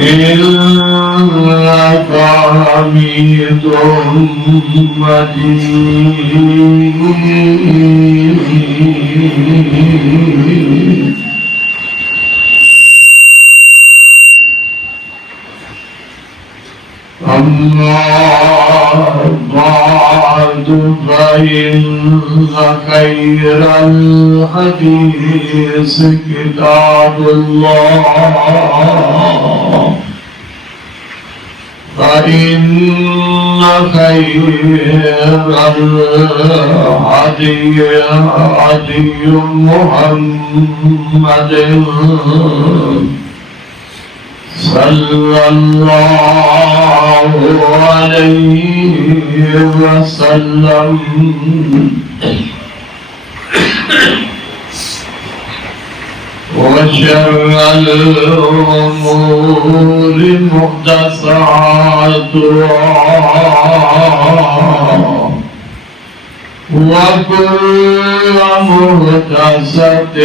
إنك حميد مجيد أما بعد فإن خير الحديث كتاب الله فإن خير الهدي هدي محمد صلى الله عليه وسلم وشر الأمور محدثاتها وكل محدثة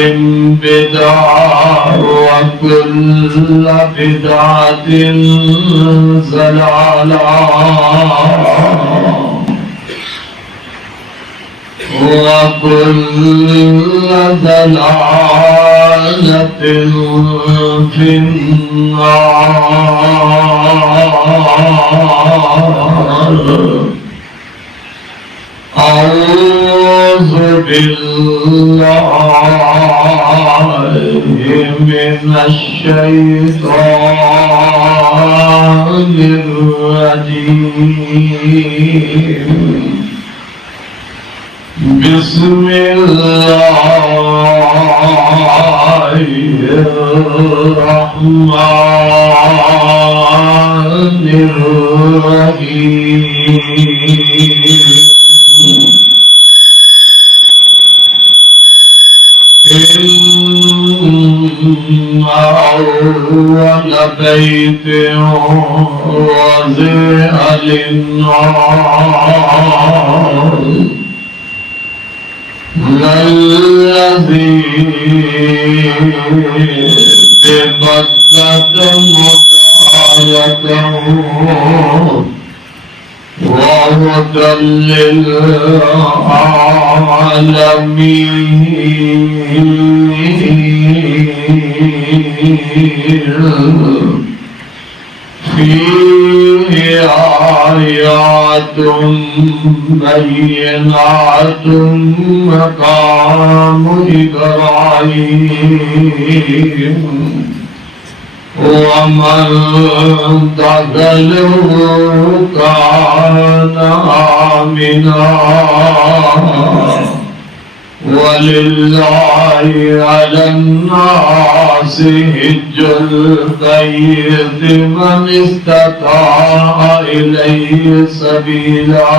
بدعة وكل بدعة ضلالة وكل ضلالة في النار. أعوذ بالله من الشيطان الرجيم. بسم الله الرحمن الرحيم. إن أول بيت وضع للناس للذي ببكة مباركة وهدى للعالمين. فيه آيات بينات مقام إبراهيم ومن دخله كان آمنا ولله على الناس حج البيت من استطاع إليه سبيلا.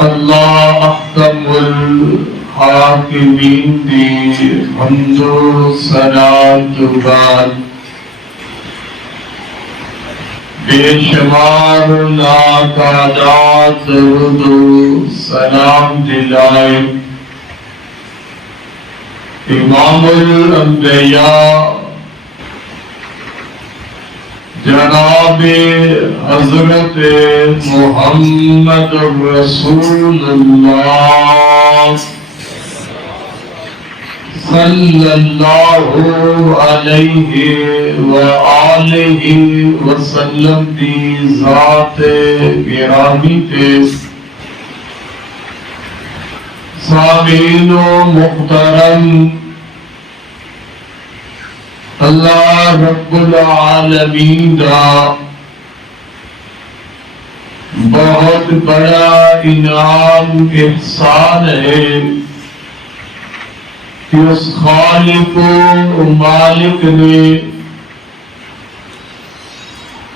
اللہ احکم الحاکمین دی حمد و ثنا تو بعد بے شمار ناقادات درود و سلام دلائے امام الانبیاء جناب حضرت محمد رسول اللہ صلی اللہ علیہ وآلہ وسلم دی ذات گرامی تے سامعین و محترم، اللہ رب العالمین دا بہت بڑا انعام احسان ہے کہ اس خالق و مالک نے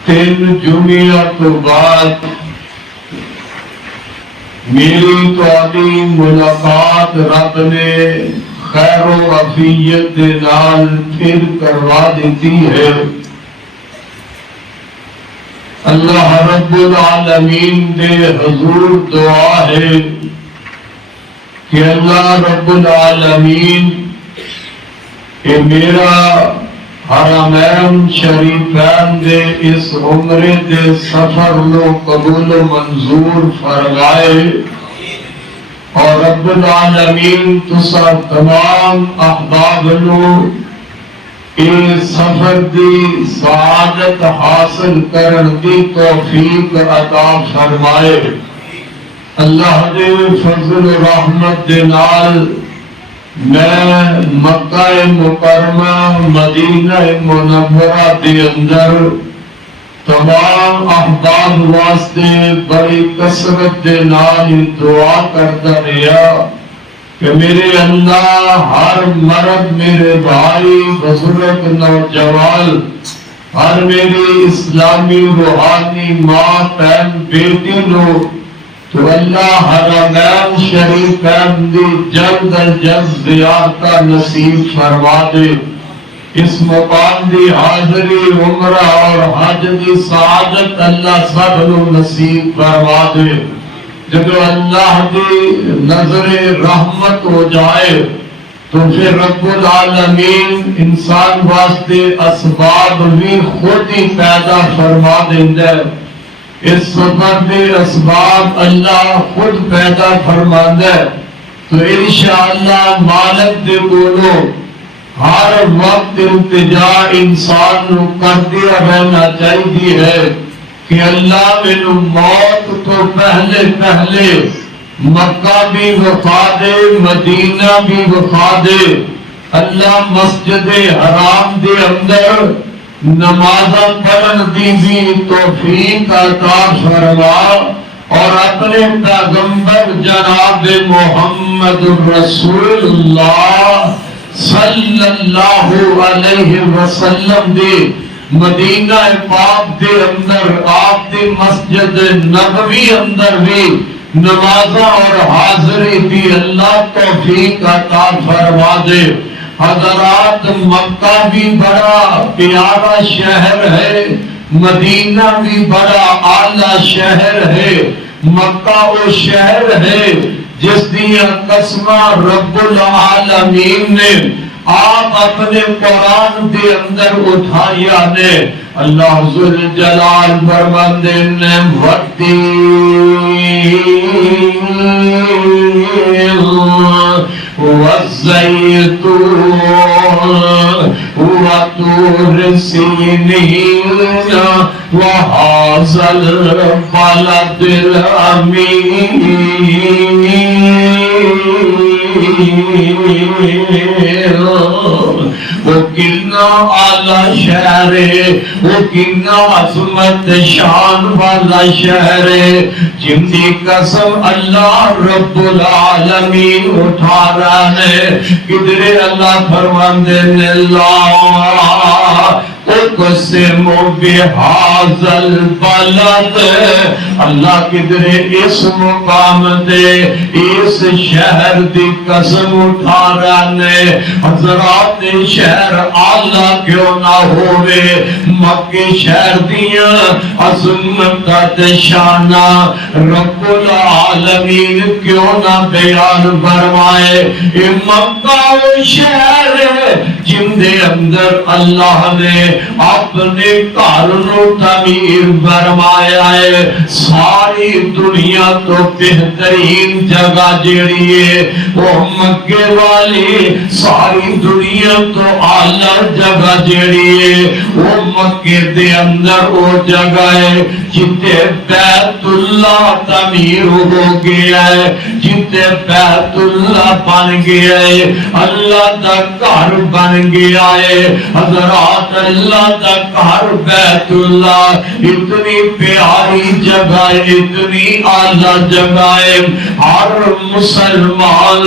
3 جمعہ تو بعد میری تواڈی ملاقات رب نے خیر و عافیت دے نال پھر کروا دیتی ہے۔ اللہ رب العالمین دے حضور دعا ہے کہ اللہ رب العالمین کہ میرا حرمین شریفین دے اس عمرے دے سفر نو قبول و منظور فرمائے، اور رب العالمین تسا تمام احباب نو اس سفر دی سعادت حاصل کرن دی توفیق عطا فرمائے۔ اللہ دے فضل و رحمت دے نال میں مکہ مکرمہ مدینہ منورہ دے اندر تمام احباب واسطے بڑی کثرت دے نال دعا کرتا رہا کہ میرے اللہ ہر مرد، میرے بھائی، بزرگ، نوجوان، ہر میری اسلامی روحانی ماں بہن بیٹی نو تو اللہ حرمین شریفین دی جلد از جلد زیارت نصیب فرما دے۔ اس مقام دی حاضری عمرہ اور حج دی سعادت اللہ سب نو نصیب فرما دے۔ جب اللہ دی نظر رحمت ہو جائے تو پھر رب العالمین انسان واسطے اسباب بھی خود ہی پیدا فرما دیندے۔ اس سفر دے اسباب اللہ خود پیدا فرما دے تو انشاءاللہ مالک دے بولو ہر وقت التجا انسان نو کر دیا رہنا چاہیے کہ اللہ میں موت تو پہلے مکہ بھی وفا دے، مدینہ بھی وفا دے۔ اللہ مسجد حرام دے اندر نمازاں پڑھن دی بھی توفیق عطا فرما، اور اپنے پیغمبر جناب محمد رسول اللہ صلی اللہ علیہ وسلم دے مدینہ پاک دے اندر آپ دی مسجد نبوی اندر بھی نمازاں اور حاضری دی اللہ توفیق عطا فرما دے۔ حضرات مکہ بھی بڑا پیارا شہر ہے، مدینہ بھی بڑا اعلیٰ شہر ہے۔ مکہ وہ شہر ہے جس دیا قسمہ رب العالمین نے آپ اپنے قرآن دے اندر اٹھایا نے۔ اللہ ذوالجلال فرماندے نے والزیتون وطور سینین وہذا البلد الامین۔ وہ کتنا اعلیٰ شہر ہے، وہ کتنا عظمت شان والا شہر ہے، جن کی قسم اللہ رب العالمین اٹھا رہا ہے۔ کدھر اللہ فرماندے نے اللہ اقسم بہذا البلد، اللہ کدھر اس مقام دے اس شہر دی قسم اٹھا رہا ہے۔ حضرات شہر اعلیٰ کیوں نہ ہوئے، مکہ شہر دیاں عظمت تے شانہ رب العالمین کیوں نہ بیان فرمائے۔ اے مکہ وہ شہر ہے جن دے اندر اللہ نے اپنے گھر نو تعمیر فرمایا ہے۔ ساری دنیا تو بہترین جگہ جیڑی ہے وہ مکے والی، ساری دنیا تو اعلیٰ جگہ جیڑی ہے وہ مکے دے اندر وہ جگہ ہے جتے بیت اللہ تعمیر ہو گیا ہے، جتے بیت اللہ بن گیا ہے، اللہ دا گھر بن گیا ہے۔ حضرات اللہ دا گھر بیت اللہ اتنی پیاری جگہ ہے، اتنی اعلیٰ جگہ ہے، ہر مسلمان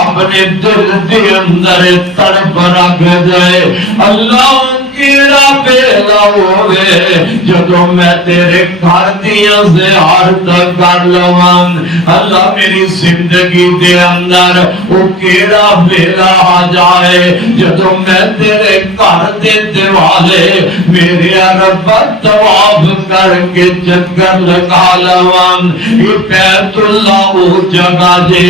اپنے دل دے اندر تڑپ رکھ جائے اللہ کیڑا پیدا ہوئے جدو میں تیرے گھر دیا زیارت کر لواں۔ اللہ میری زندگی دے اندر وہ کیڑا پیدا آ جائے جدو میں تیرے گھر دے دیوالے میرے رب طواف کر کے چکر لگا لواں۔ یہ بیت اللہ وہ جگہ جے،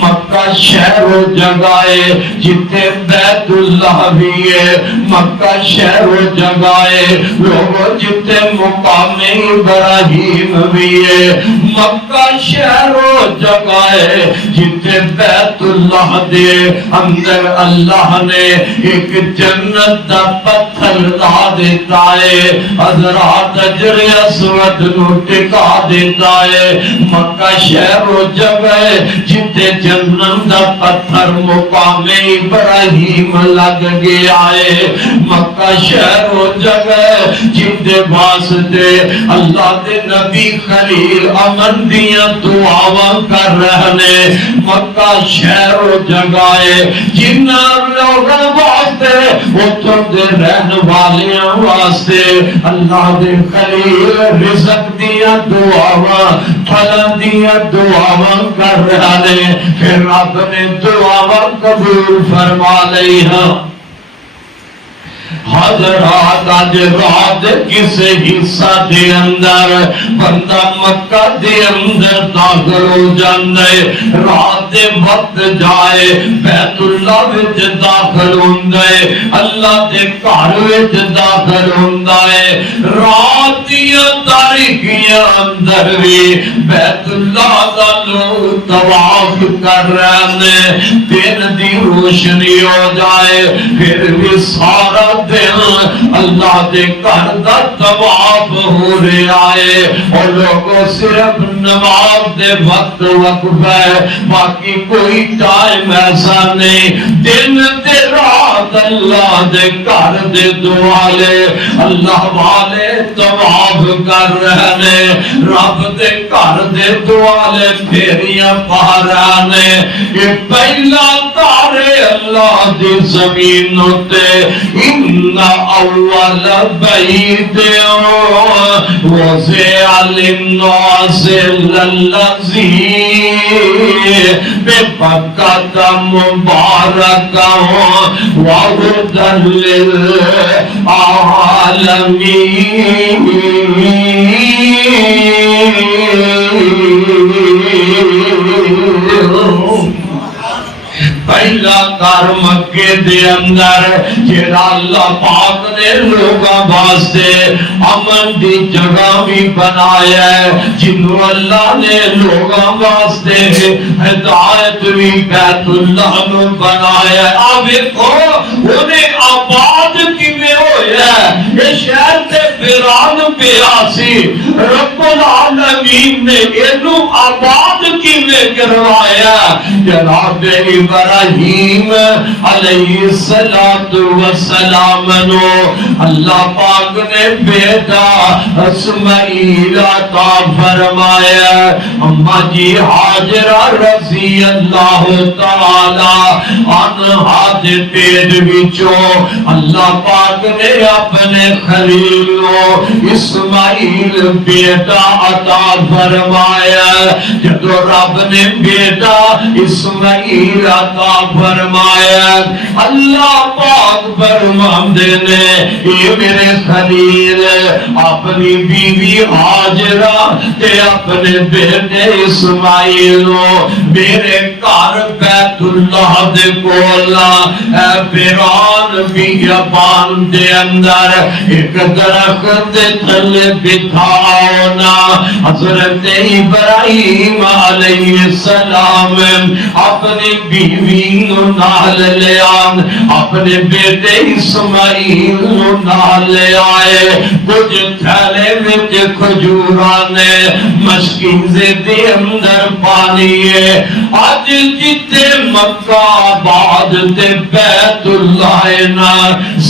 مکہ شہر وہ جگہ ہے جتے بیت اللہ بھی ہے، مکہ شہر و جگہ ہے لوگوں جتے مقام ابراہیم بھی ہے، مکہ شہر و جگہ ہے جتے بیت اللہ دے اندر اللہ نے ایک جنت دا پتھر لا دیتا ہے، حضرات حجر اسود نو ٹکا دیتا ہے، مکہ شہر و جگہ ہے جتے جنت دا پتھر مقام ابراہیم لگ گیا ہے، مکہ شہر و جگہ ہے جتے واسطے اللہ دے نبی خلیل امن دیاں دعاواں کر رہنے، مکہ شہر و جگہ ہے جنہ لوگوں واسطے اتھوں دے رہن والیاں واسطے اللہ دے خلیل رزق دیاں دعاواں پھلاں دیاں دعاواں کر رہنے، پھر رب نے دعاواں قبول فرما لئی ہاں۔ حضرات آج رات کسے حصہ دے اندر بندہ مکہ دے اندر داخل ہو جاندے، رات دے وقت جائے بیت اللہ وچ داخل ہوندے، اللہ دے گھر وچ داخل ہوندے، رات دیاں تاریکیاں اندر بھی بیت اللہ دا لوگ طواف کر رہے ہیں، دن دی روشنی ہو جائے پھر بھی سارا اللہ دے گھر دا طواف ہو رہا ہے، اور لوگوں صرف نماز دے وقت وقف ہے، باقی کوئی ٹائم ایسا نہیں، دن دے رات اللہ دے گھر دے دوالے اللہ والے طواف کر رہے ہیں، رب دے گھر دے دوالے پھیریاں پا رہے ہیں، یہ پہلا تارے اللہ دی زمین ہوتے اول بیت وضع للناس للذی ببکۃ مبارکا وہدی للعالمین۔ پہلا کار مکے دے اندر جیڑا اللہ پاک نے لوگاں واسطے امن دی جگہ بھی بنایا ہے، جنہوں اللہ نے لوگاں واسطے ہدایت بھی بیت اللہ میں بنایا ہے۔ آپ دیکھو انہیں آباد کیویں ہویا ہے، یہ شہر تے ویران پیا سی، رب العالمین نے اینوں آباد کیویں کروایا؟ جناب ابراہیم علیہ السلام نو اللہ پاک نے بیٹا اسماعیل عطا فرمایا، اما جی حاجرہ رضی اللہ تعالی عنہا دے پیٹ وچوں اللہ پاک نے اپنے خلیل کو اسماعیل بیٹا عطا فرمایا۔ جدو رب نے بیٹا اسماعیل عطا فرمایا، اللہ پاک فرماندے نے اے میرے خلیل اپنی بیوی حاجرہ تے اپنے بیٹے اسماعیل کو میرے گھر بیت اللہ دے کول اے فیران بیابان دے اندر ایک درخت دے تھلے بٹھاؤ نا۔ حضرت ابراہیم علیہ السلام اپنی بیوی نو نال لے آن، اپنے بیٹے اسماعیل نو نال لے آئے، کچھ تھیلے وچ کھجوراں نے مشکیزے دے اندر پانی ہے۔ اج جتے مکہ آباد تے بیت اللہ نا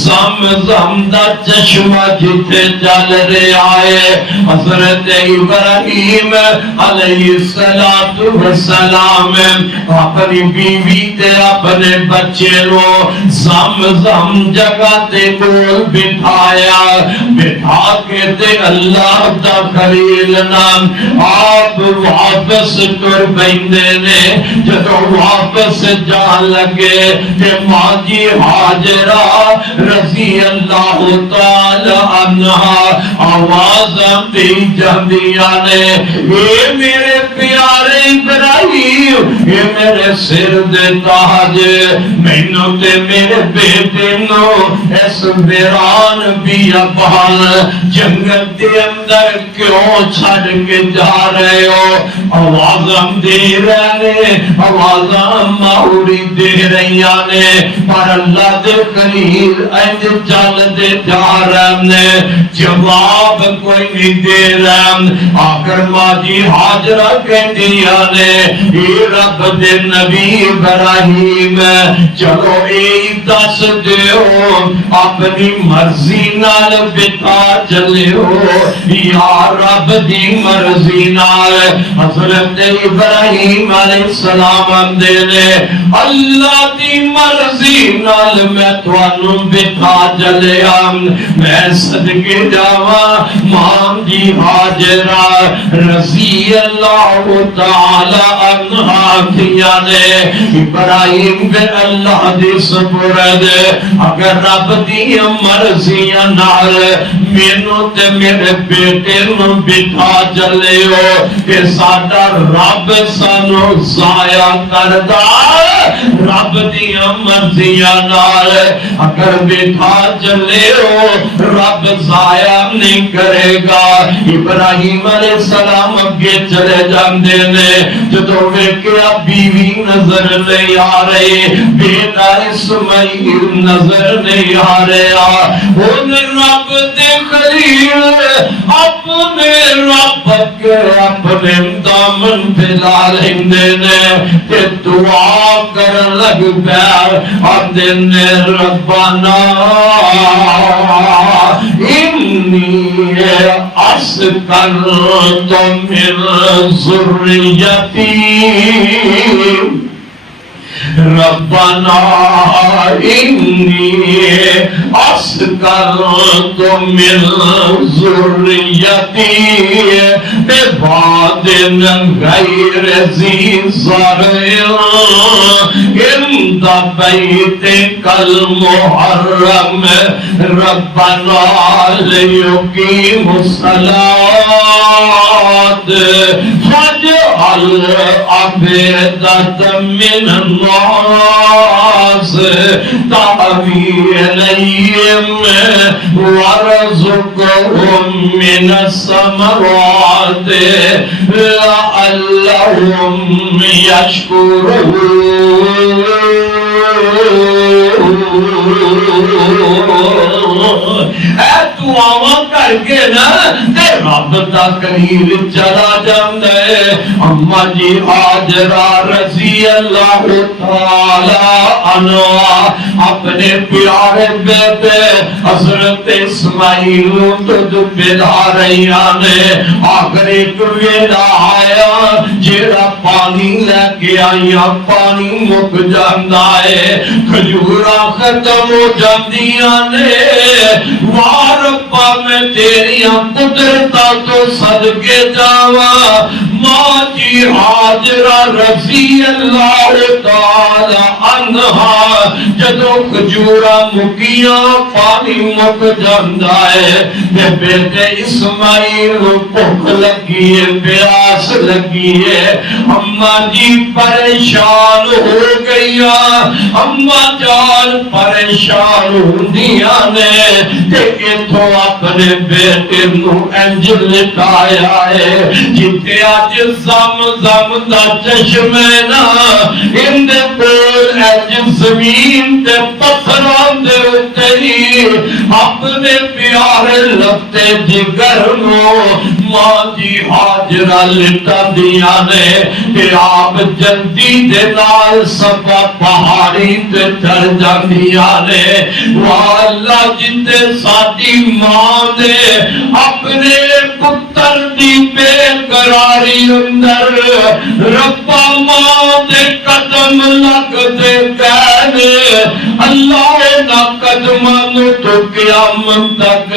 زمزم دا چشمہ جتے چل رہا ہے، حضرت ابراہیم علیہ السلام اپنی بیوی تے اپنے بچے کو زمزم جگہ تے کول بٹھایا، بٹھا کے تے اللہ دا خلیل نام آپ واپس ٹر بیندے نے۔ جدو واپس جان لگے تے ماں جی حاجرہ رضی اللہ تعالی عنہا آوازاں دی جاندیاں نے اے میرے پیارے ابراہیم اے میرے سر دے تاج مینوں تے میرے بیٹے نو اس ویران بیابان جنگل دے اندر کیوں چھڈ کے جا رہے ہو آوازاں دے رہے آوازاں ماوری دے رہیاں نے پر اللہ دے قریب انج چل دے جا رہے نے جواب کوئی نہیں دے رہے آخر ماں جی حاجرہ کہندیاں نے اے رب دے نبی ابراہیم چلو اے دس دیو اپنی مرضی نال بتا چلے ہو یا رب دی مرضی نال حضرت ابراہیم علیہ السلام آندے نے اللہ دی مرضی نال میں تانوں بتا چلیا میں صدقے جاواں ماں جی حاجرہ رضی اللہ تعالی عنہا کیا نے ابراہیم بے اللہ دی سپرد اگر رب دی مرضی نال مینوں تے میرے بیٹے نوں بٹھا چلے ہو کہ ساڈا رب سانوں ضائع کردا رب دی مرضی نال اگر بٹھا چلے ہو رب ضائع نہیں کرے گا ابراہیم علیہ السلام اگے چلے جاندے نے جدوں ویکھیا بیوی نظر نہیں آ رہی بیٹا اسماعیل نظر نہیں آ رہا ان رب دے خلیل اپنے رب کے اپنے دامن پہ لا لیندے نے تے دعا کر لگ پیر آندے نے ربنا انی اسکنت من ذریتی ربنا انی اسکنت من ذریتی بواد غیر ذی زرع عند بیتک المحرم ربنا لیقیموا الصلاة فاجعل أفئدة من الناس تهوي إليهم وارزقهم من الثمرات لعلهم يشكرون اے دعاواں کر کے نا تے رب دا قریب چلا جاندا ہے اما جی حاجرہ رضی اللہ تعالی عنہا اپنے پیارے بیٹے حضرت اسماعیل تو بلا رہی نے آخر ایک ویلا آیا جیڑا پانی لے کے آئیا پانی مک جاندا ہے کھجوراں ختم ہو جاندیاں نے ربا میں تیریاں قدرتاں تو صدقے جاواں ماں جی حاجرہ رضی اللہ تعالی عنہا جدوں کھجوراں مکیاں پانی مک جاندا ہے تے بیٹے اسماعیل بھوک لگی ہے پیاس لگی ہے اماں جی پریشان ہو گئیاں اماں جان پریشان ہوندیاں نے تے اتھوں اپنے بیٹے نو انج لٹایا ہے جتے اج زمزم دا چشمہ نا اندے کول انج زمین تے پتھراں دے اتے اپنے پیارے لگتے جگر نو ماں جی حاجرہ لٹا دیا نے کہ آپ جلدی دے نال سبا پہاڑی تے چڑھ جاندیا نے اللہ جتے ساڈی ماں نے اپنے پتر دی بے قراری اندر ربا ماں دے قدم لگ دے کہنے اللہ نہ قدمان تو قیامت تک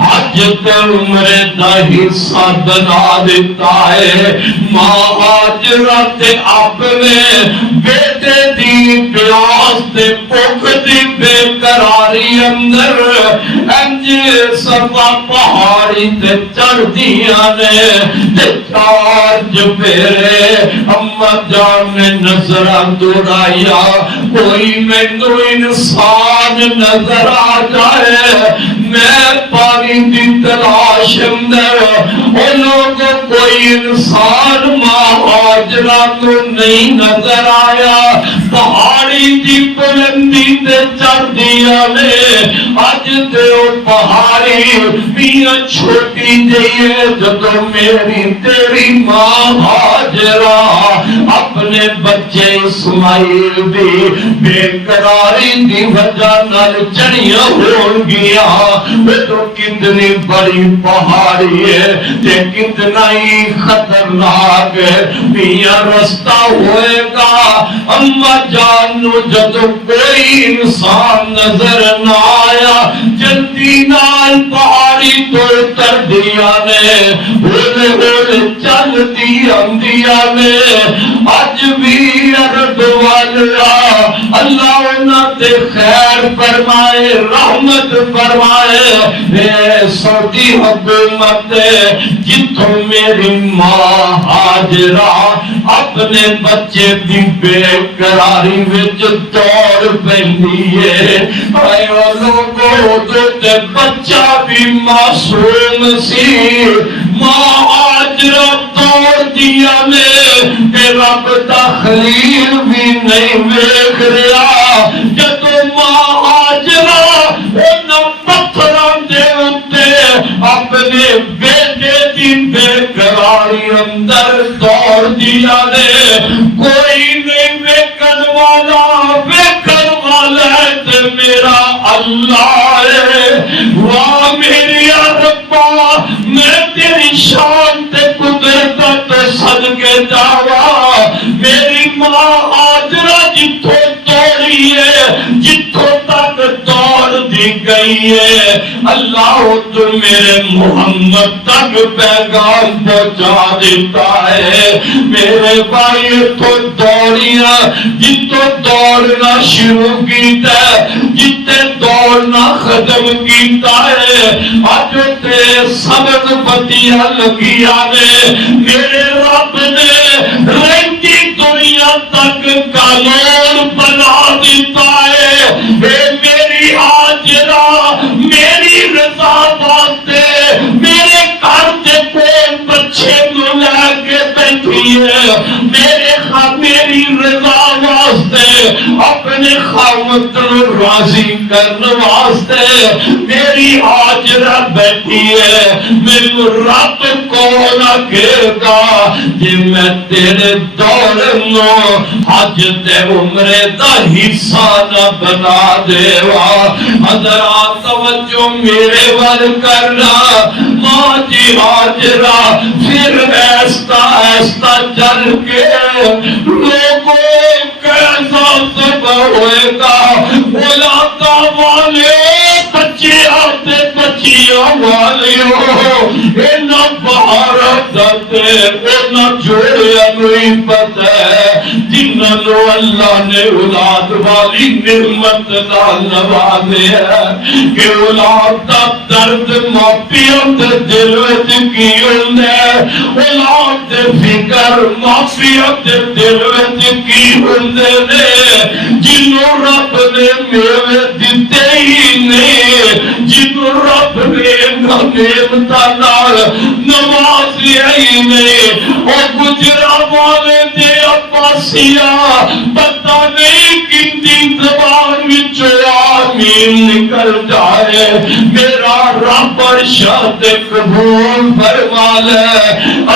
حج اج تے عمر دا حصہ بنا دیتا ہے. ماں ہاجرہ تے اپنے بیٹے دی پیاس تے بھوک دی بے قراری اندر انج سروا پہاڑی تے چڑھ دیاں نے تے چار چپیرے اما جان نے نظرہ دوڑایا کوئی مینوں انسان نظر آ جائے. میں پانی دی تلاش اندر او لوگ کوئی انسان ماں ہاجرہ کو نہیں نظر آیا. پہاڑی دی بلندی تے چڑھ دیا نے اج تے او پہاڑی میاں چھوٹی جئی ہے جدوں میری تیری ماں ہاجرہ اپنے بچے اسماعیل دی بے قراری دی وجہ نال چڑیاں ہون گیا. تو کتنی بڑی پہاڑی ہے تے کتنا ہی خطرناک ہے. میاں رستہ ہوئے گا اما جان نو جدوں کوئی انسان نظر نہ آیا جلدی نال پہاڑی تو اتر دیا نے ہولے ہولے چل دیا نے. اج بھی عرب والا اللہ انہاں تے خیر فرمائے رحمت فرمائے. اے سعودی حکومت جتوں میری ماں ہاجرہ اپنے بچے دی بے قراری وچ دوڑ پیندی ہے. اے لوگوں تے بچہ بھی معصوم سی ماں ہاجرہ دوڑ دیا نے تے رب دا خلیل بھی نہیں ویکھ رہا. جدوں ماں ہاجرہ انہاں پتھراں دے اُتے اپنے بیٹے دی بے قراری اندر دوڑ دیا نے کوئی نہیں ویکھن والا تے میرا اللہ ہے. واہ میری ربا میں تیری شان تے قدرت تے صدقے جاواں. میری ماں ہاجرہ جتھوں دوڑی ہے جتھوں تک دوڑ دی گئی ہے اللہ تو میرے محمد تک پیغام پہنچا دیتا ہے. میرے بھائی تو دوڑیاں جتوں دوڑنا شروع کیتا ہے جتے دوڑنا ختم کیتا ہے اج تے سبق پتیاں لگیا نے. میرے رب نے رہتی دنیا تک قانون بنا دیتا ہے. اے میری ہاجرہ میری رضا واسطے میرے گھر دے کوئی بچے نو لے کے بیٹھی ہے. میری رضا واسطے اپنے خاوند نو راضی کرنے واسطے میری ہاجرہ بیٹھی ہے. میرے رب کون آکھے گا جے میں تیرے دور نو حج تے عمرے دا حصہ نہ بنا دیوا. حضرات توجہ میرے ول کرنا. ماں جی ہاجرہ پھر ایستا ایستا چل کے لوگوں کیسا سب ہوئے گا. اولادا والے بچے آتے بچیاں والیوں اینا بہارت دتے اینا جوڑیا نہیں پتہ ہے جنہاں نو اللہ نے اولاد والی نعمت نال نوازے ہے کہ اولاد دا درد ماپیاں دے دل وچ کی ہوندا ہے. اولاد دے فکر ماپیاں دے دل وچ کی ہوندے نے. جنوں رب نے میوے دتے ہی نہیں جنوں رب نے نعمتاں نال نوازیا ہی نہیں. اور گجرا والے دے عباسیہ پتہ نہیں کتنی زبان وچوں آمین نکل جائے. میرا رب ارشاد قبول فرما لے.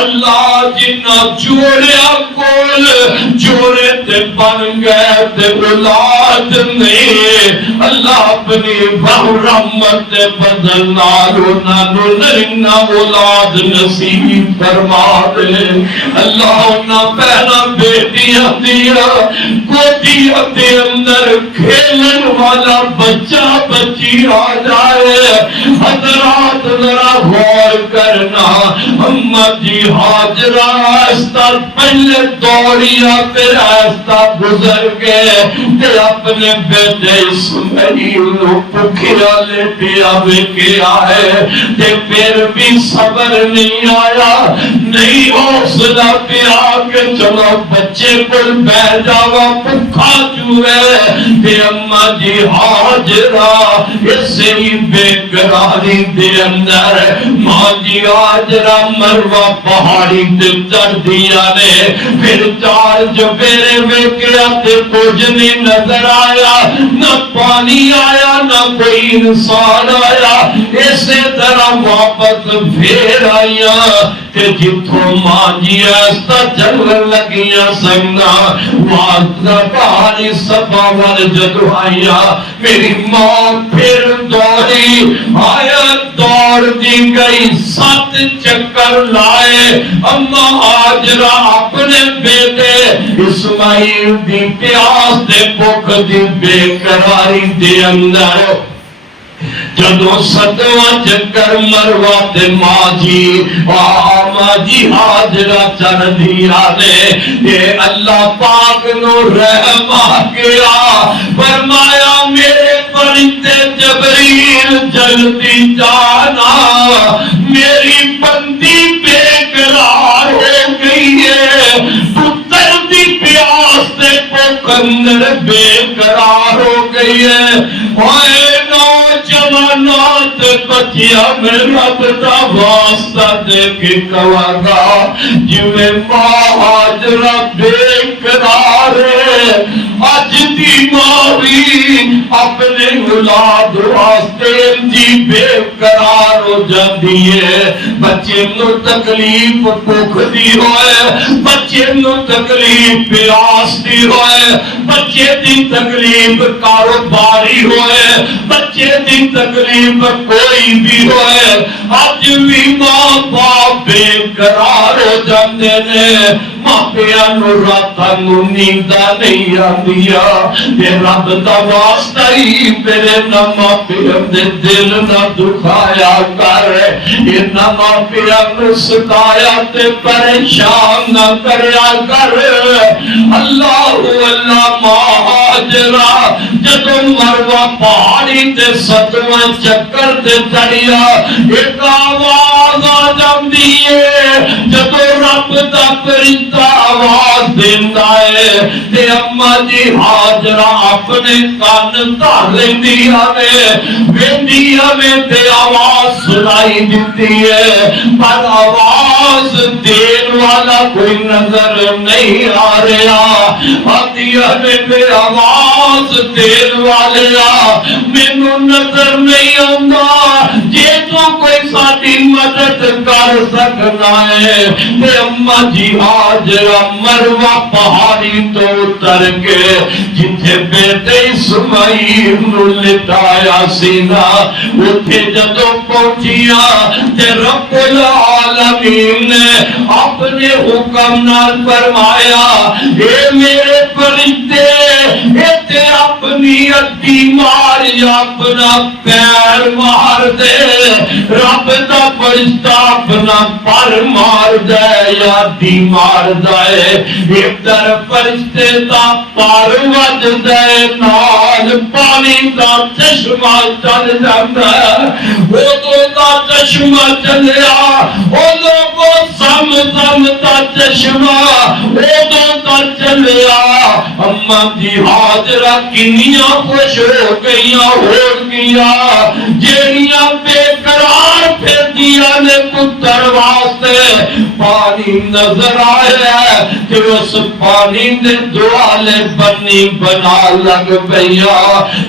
اللہ جنہ جوڑیا کول جوڑے تے بن گئے تے اولاد نہیں. اللہ اپنی رحمت بدل نالو نالو نرنا اولاد نصیب فرما دے اللہ نہ پہلا بیٹیاں دیا گودیاں دے اندر کھیلن والا بچہ بچی آ جائے حضرات ذرا غور کرنا اماں جی ہاجرہ آہستہ پہلے دوڑیا پھر آہستہ گزر گئے تے اپنے بیٹے اسماعیل نو پکھیا لیٹیا ویکھیا ہے تے پھر بھی صبر نہیں آیا نہیں حوصلہ پیا کہ چلو بچے کول بیٹھ جاواں بھکھا چوئے تے اماں جی ہاجرہ اسی بے قراری دے اندر ماں جی ہاجرہ مروہ پہاڑی تے چڑھ دیا نے پھر چار چوبیرے ویکھیا تے کچھ نہیں نظر آیا نہ پانی آیا نہ کوئی انسان آیا اسی طرح واپس پھر آیا کہ جتوں ماں جی ایسا چلن لگیاں سنگا واسطہ پہاڑی سبا وال جدو آیا میری ماں پھر دوڑی آیا دوڑ دی گئی 7 چکر لائے اماں ہاجرہ اپنے بیٹے اسماعیل دی پیاس دے بھوک دی بے قراری دے اندر جدو 7واں چکر مروا تے ماں جی ہاجرہ چڑھ دیا نے اے اللہ پاک نو رحم آ گیا فرمایا میرے فرشتے جبریل جلدی جانا میری بندی بے قرار ہو گئی ہے پتر دی پیاس تے بھوک اندر بے قرار ہو گئی ہے اوئے نوجوانات بچیا میں رب دا واسطہ دے کے کہاں گا جویں ماں ہاجرہ بے قرار ہے اج دی ماں بھی اپنے اولاد واسطے جی بے قرار ہو جاندی ہے بچے نو تکلیف بھوک دی ہوئے بچے نو تکلیف پیاس دی ہوئے بچے دی تکلیف کاروباری ہوئے بچے دی تکلیف کوئی بھی ہوئے اج بھی ماں باپ بے قرار ہو جاندے نے ماں پیاں نو راتاں نو نینداں نہیں آندیاں تے رب دا واسطہ ہی میرے نہ ماں پیاں دے دل نہ دکھایا کر اے نہ ماں پیاں نو ستایا تے پریشان نہ کریا کر اللہ ماں ہاجرہ جدوں مروا پہاڑی تے 7واں چکر تے چڑھیا ایک آواز آ جاندی ہے جدوں رب دا فرشتہ آواز دیندا ہے تے اماں جی ہاجرہ اپنے کان دھر لیندی ہے ویندی ہے تے آواز سنائی دیتی ہے پر آواز دین والا کوئی نظر نہیں آ رہا آتی ہے تے آواز دین والیا مینوں نظر نہیں آندا جے تو کوئی ساڈی مدد کر سکنا ہے تے اماں جی ہاجرہ مروا پہاڑی تو اتر کے جتھے بیٹے اسماعیل نو لٹایا سی نا اوتھے جدوں پہنچیاں تے رب العالمین نے اپنے حکم نال فرمایا اے میرے فرشتے اے تے اپنی اڈی مار یا اپنا پیر مار دے رب دا فرشتہ اپنا پر مار دے یا اڈی مار دے ادھر فرشتے دا پر وج دے نال پانی دا چشمہ چل جاندا او دا چشمہ چلیا او لوگوں سم دا چشمہ او دا چلیا اماں جی ہاجرہ کنیاں خوش ہو گیا جیڑیاں بے قرار پھردیاں نے پتر واسطے پانی نظر آیا کہ اس پانی دے دوالے بنی بنا لگ پیا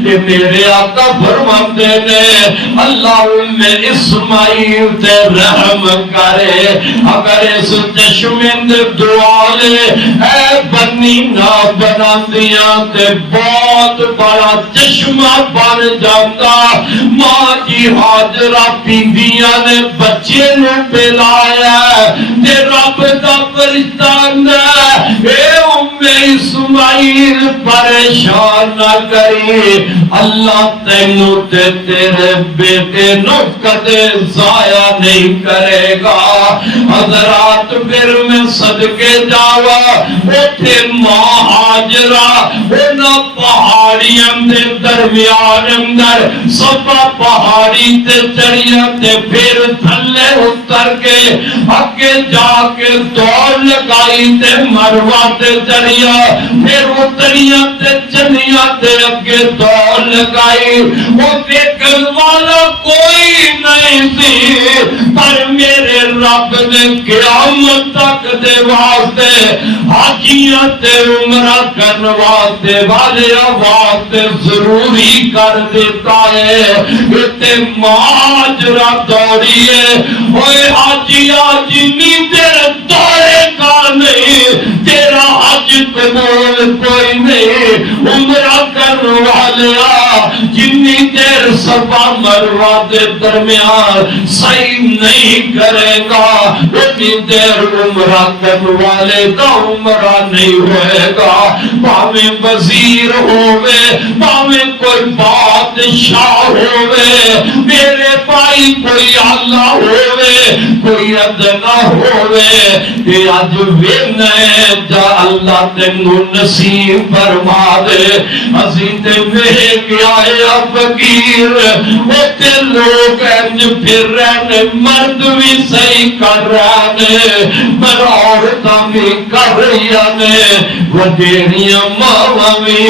کہ میرے آقا فرماندے نے اللہ میں اسماعیل تے رحم کرے اگر اس چشمے دے دوالے اے بنی نہ بنا دیا تے بہت بڑا چشمہ بن بن جاتا. ماں جی حاجرہ پیندیاں نے بچے نو پلایا تے رب دا فرشتہ آندا اے ام اسماعیل پریشان نہ کری, اللہ تینوں تے تیرے بیٹے نو کدے ضائع نہیں کرے گا. حضرات پھر میں صدقے جاوا اوتھے ماں حاجرہ انہاں پہاڑیاں دے درمیان اندر صفا پہاڑی تے چڑھیا تے پھر تھلے اتر کے اگے جا کے دوڑ لگائی تے مروہ تے چڑھیا پھر اتریاں تے چڑھیا تے اگے دوڑ لگائی. وہ دیکھن والا کوئی نہیں سی پر میرے رب نے قیامت تک دے واسطے حاجیاں تے عمرہ کرن واسطے والے واسطے ضروری کر دیتا ہے. تے ماجرا دوڑی ہے اوے حاجیا جنی دیر دوڑے گا نہیں تیرا حج قبول کوئی نہیں. عمرہ کرن والیا جنی دیر صفا مروہ دے درمیان صحیح نہیں کرے گا اتنی دیر عمرہ کرنے والے کا عمرہ نہیں ہوئے گا. باویں وزیر ہوئے باویں کوئی بادشاہ ہوئے میرے بھائی کوئی آلہ ہوئے کوئی ادنا ہوئے کہ آج وینے جا اللہ تینوں نصیب فرما دے. عزیز میں کیا ہے فقیر ہوتے لوگ انج پھر رہنے مرد بھی صحیح کر رہے پر عورتاں بھی کر رہی وڈیریاں ماواں بھی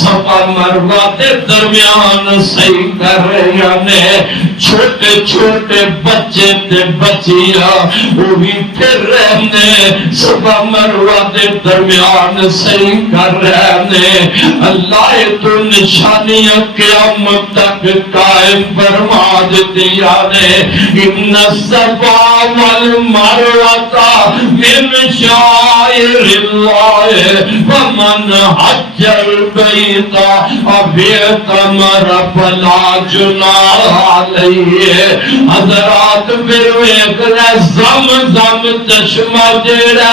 صفا مروہ دے درمیان صحیح کر رہی چھوٹے چھوٹے بچے تے بچیاں وہ بھی پھر رہنے صفا مروہ دے درمیان صحیح کر رہے. اللہ تو نشانیاں قیامت تک قائم فرما دیا نے. ان الصفا والمروہ من شعائر اللہ فمن حج البیت او اعتمر فلا جناح علیہ. حضرات پھر ایک زمزم چشمہ جڑا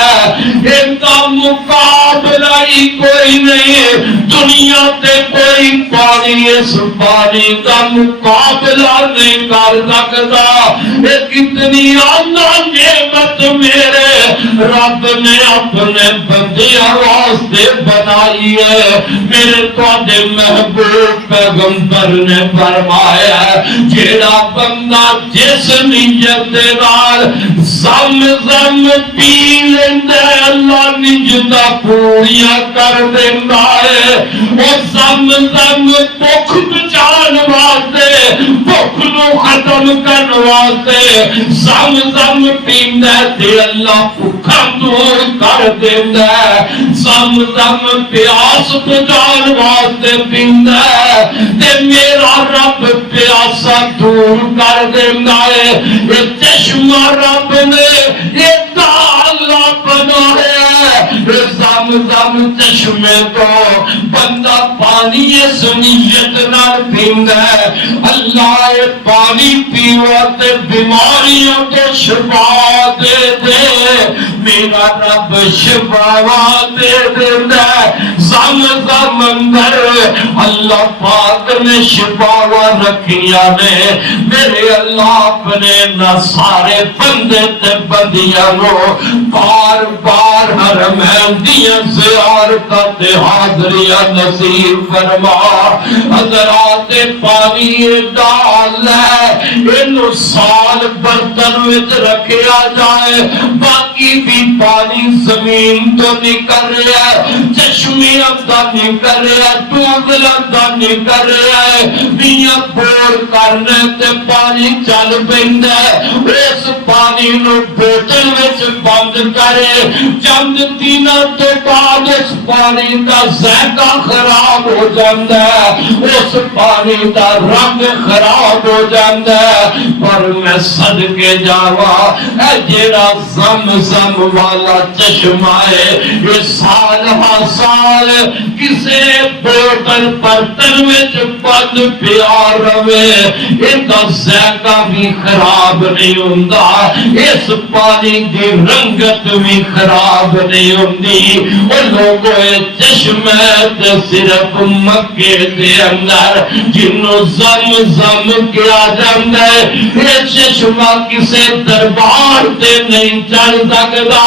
ان کا مقابلہ ہی کوئی نہیں. دنیا تے کوئی پانی اس پانی کا مقابلہ نہیں کر سکتا. ایک اتنی اعلیٰ نعمت میرے رب نے اپنے بندیاں واسطے بنائی ہے. میرے تواڈے محبوب پیغمبر نے فرمایا جیڑا بندہ جس نیت دے نال زمزم پی لیندا اللہ نیتاں پوریاں کر دیندا ہے. وہ زمزم بھوک بچان واسطے بھوک نو ختم کرن واسطے زمزم پیندا تے اللہ بھوکاں دور کر دیندا ہے. زمزم پیاس بچان واسطے پیندا تے میرا رب پیاسا دور کر دیندا ہے. یہ چشمہ رب نے یہ اللہ بنایا زمزم چشمے کو بندہ پانی اس نیت نال پیندا ہے اللہ پانی پیوا تے بیماریاں تو شفا دے دے. میرا رب شفا دے دیندا ہے. زمزم اندر اللہ پاک نے شفا رکھیاں نے. میرے اللہ اپنے نہ سارے بندے تے بندیاں نو بار بار حرمین دیاں زیارتاں تے حاضریاں نصیب فرما. حضرات پانی ڈال ہے انو سال برتن وچ رکھیا جائے باقی بھی پانی زمین تو نکل رہا ہے چشمیاں دا نکل رہا ہے ٹوبلاں دا نکل رہا ہے میاں بور کرنے تے پانی چل پیندا ہے. اس پانی نو بوتل وچ بند کرے، چند دنوں تو بعد اس پانی کا ذائقہ خراب ہو جاتا ہے، اس پانی کا رنگ خراب ہو جاتا ہے۔ پر میں صدقے جاواں اے جیڑا زمزم والا چشمہ ہے، یہ سال ہر سال کسے بوتل برتن وچ بند پیا رہے، اِندا ذائقہ بھی خراب نہیں ہوندا، اس پانی دی رنگت بھی خراب نہیں ہوندی۔ او لوگوں چشمہ تے صرف مکے دے اندر جنوں زمزم کیا جاندا ہے، یہ چشمہ کسے دربار تے نہیں چڑھ سکدا،